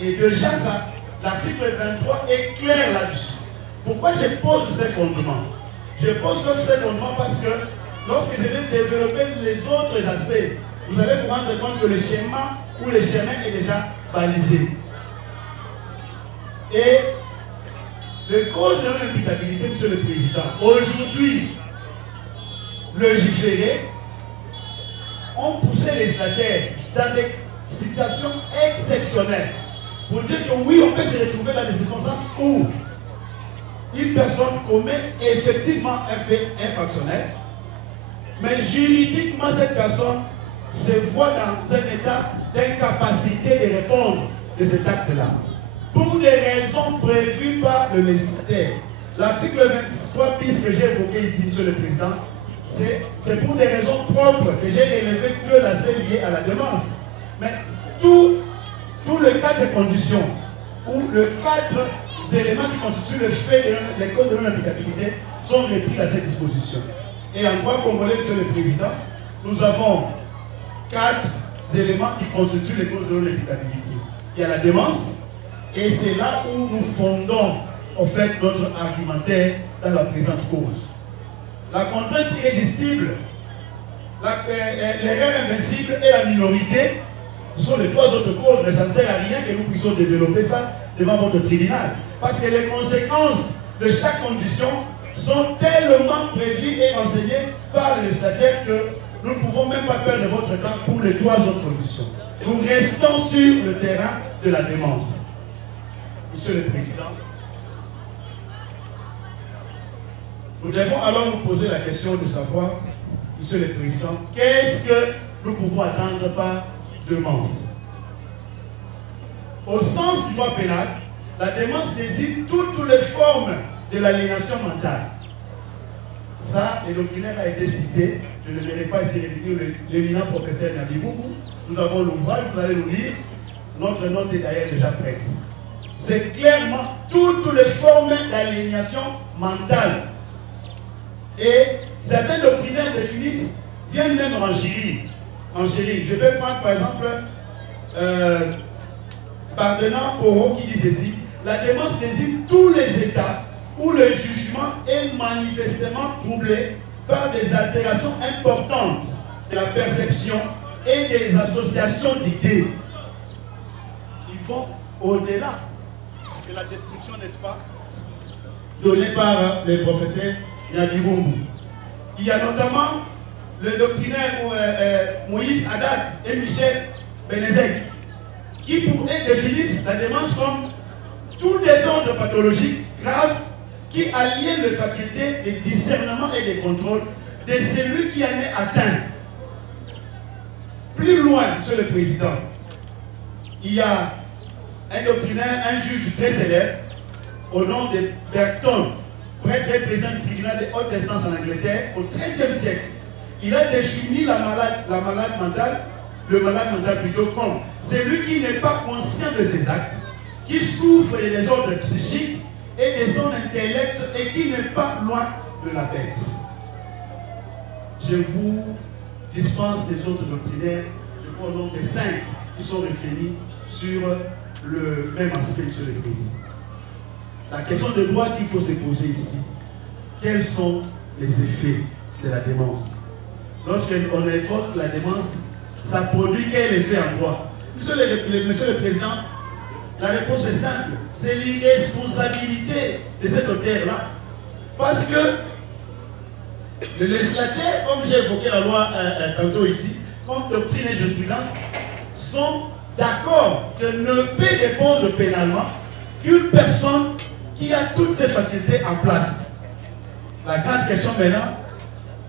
Et déjà, l'article 23 est clair là-dessus. Pourquoi je pose ces fondements? Je pose ces fondements parce que lorsque je vais développer les autres aspects, vous allez vous rendre compte que le schéma ou le chemin est déjà balisé. Et le cause de l'imputabilité, Monsieur le Président, aujourd'hui, légiférés ont poussé les stataires dans des situations exceptionnelles pour dire que oui, on peut se retrouver dans des circonstances où une personne commet effectivement un fait infractionnel, mais juridiquement cette personne se voit dans un état d'incapacité de répondre de cet acte-là. Pour des raisons prévues par le législateur. L'article 23 bis que j'ai évoqué ici, Monsieur le Président, c'est pour des raisons propres que j'ai relevé que l'aspect lié à la demande. Mais tout le cadre de conditions ou le cadre d'éléments qui constituent le fait de les causes de non-applicabilité sont repris à cette disposition. Et en droit congolais, Monsieur le Président, nous avons 4 éléments qui constituent les causes de non-applicabilité. Il y a la demande, et c'est là où nous fondons en fait notre argumentaire dans la présente cause. La contrainte irrésistible, l'erreur invincible et la minorité, ce sont les 3 autres causes, mais ça ne sert à rien que nous puissions développer ça devant votre tribunal. Parce que les conséquences de chaque condition sont tellement prévues et enseignées par le législateur que nous ne pouvons même pas perdre votre temps pour les 3 autres conditions. Nous restons sur le terrain de la demande. Monsieur le Président, nous devons alors nous poser la question de savoir, Monsieur le Président, qu'est-ce que nous pouvons attendre par demande? Au sens du droit pénal, la demande désigne toutes les formes de l'aliénation mentale. Ça, le doctrinaire a été cité, je ne verrai pas ici l'éminent professeur Nabiboubou. Nous avons l'ouvrage, vous allez nous lire, notre note est d'ailleurs déjà prête. C'est clairement toutes les formes d'aliénation mentale. Et certains doctrinaires définissent, viennent même en gérie. Je vais prendre par exemple Bardenant Poro qui dit ceci: la démence désigne tous les états où le jugement est manifestement troublé par des altérations importantes de la perception et des associations d'idées. Ils vont au-delà de la description, n'est-ce pas, donnée par le professeur Yadibungu. Il y a notamment le doctrinaire Moïse Haddad et Michel Benezek, qui pourraient définir la démence comme tout désordre pathologique grave qui aliène les facultés de discernement et de contrôle de celui qui en est atteint. Plus loin, Monsieur le Président, il y a un doctrinaire, un juge très célèbre, au nom de Berton, prêtre et président du tribunal de haute instance en Angleterre, au XIIIe siècle. Il a défini le malade mental plutôt comme celui qui n'est pas conscient de ses actes, qui souffre des désordres psychiques et des ondes intellects et qui n'est pas loin de la tête. Je vous dispense des autres doctrinaires, je prends au nom des 5 qui sont réfléchis sur le même aspect, Monsieur le Président. La question de droit qu'il faut se poser ici, quels sont les effets de la démence? Lorsqu'on évoque la démence, ça produit quel effet en droit? Monsieur le Président, la réponse est simple, c'est l'irresponsabilité de cet auteur-là. Parce que le législateur, comme j'ai évoqué la loi tantôt ici, comme doctrine et jurisprudence, sont d'accord que ne peut répondre pénalement qu'une personne qui a toutes ses facultés en place. La grande question maintenant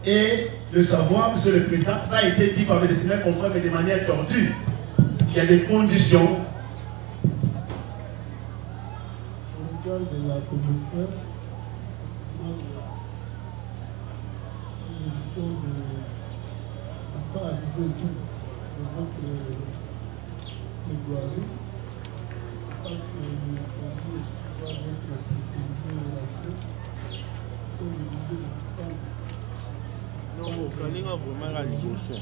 est de savoir, Monsieur le Président, ça a été dit par mes décisionnaires confrères, mais de manière tordue. Il y a des conditions. Au regard de la commission, n'a pas arrivé tout de votre plaidoirie, parce que le premier doit être la sécurité de la paix, comme le disait le système. Non, au Kalinga, vraiment, la liboso.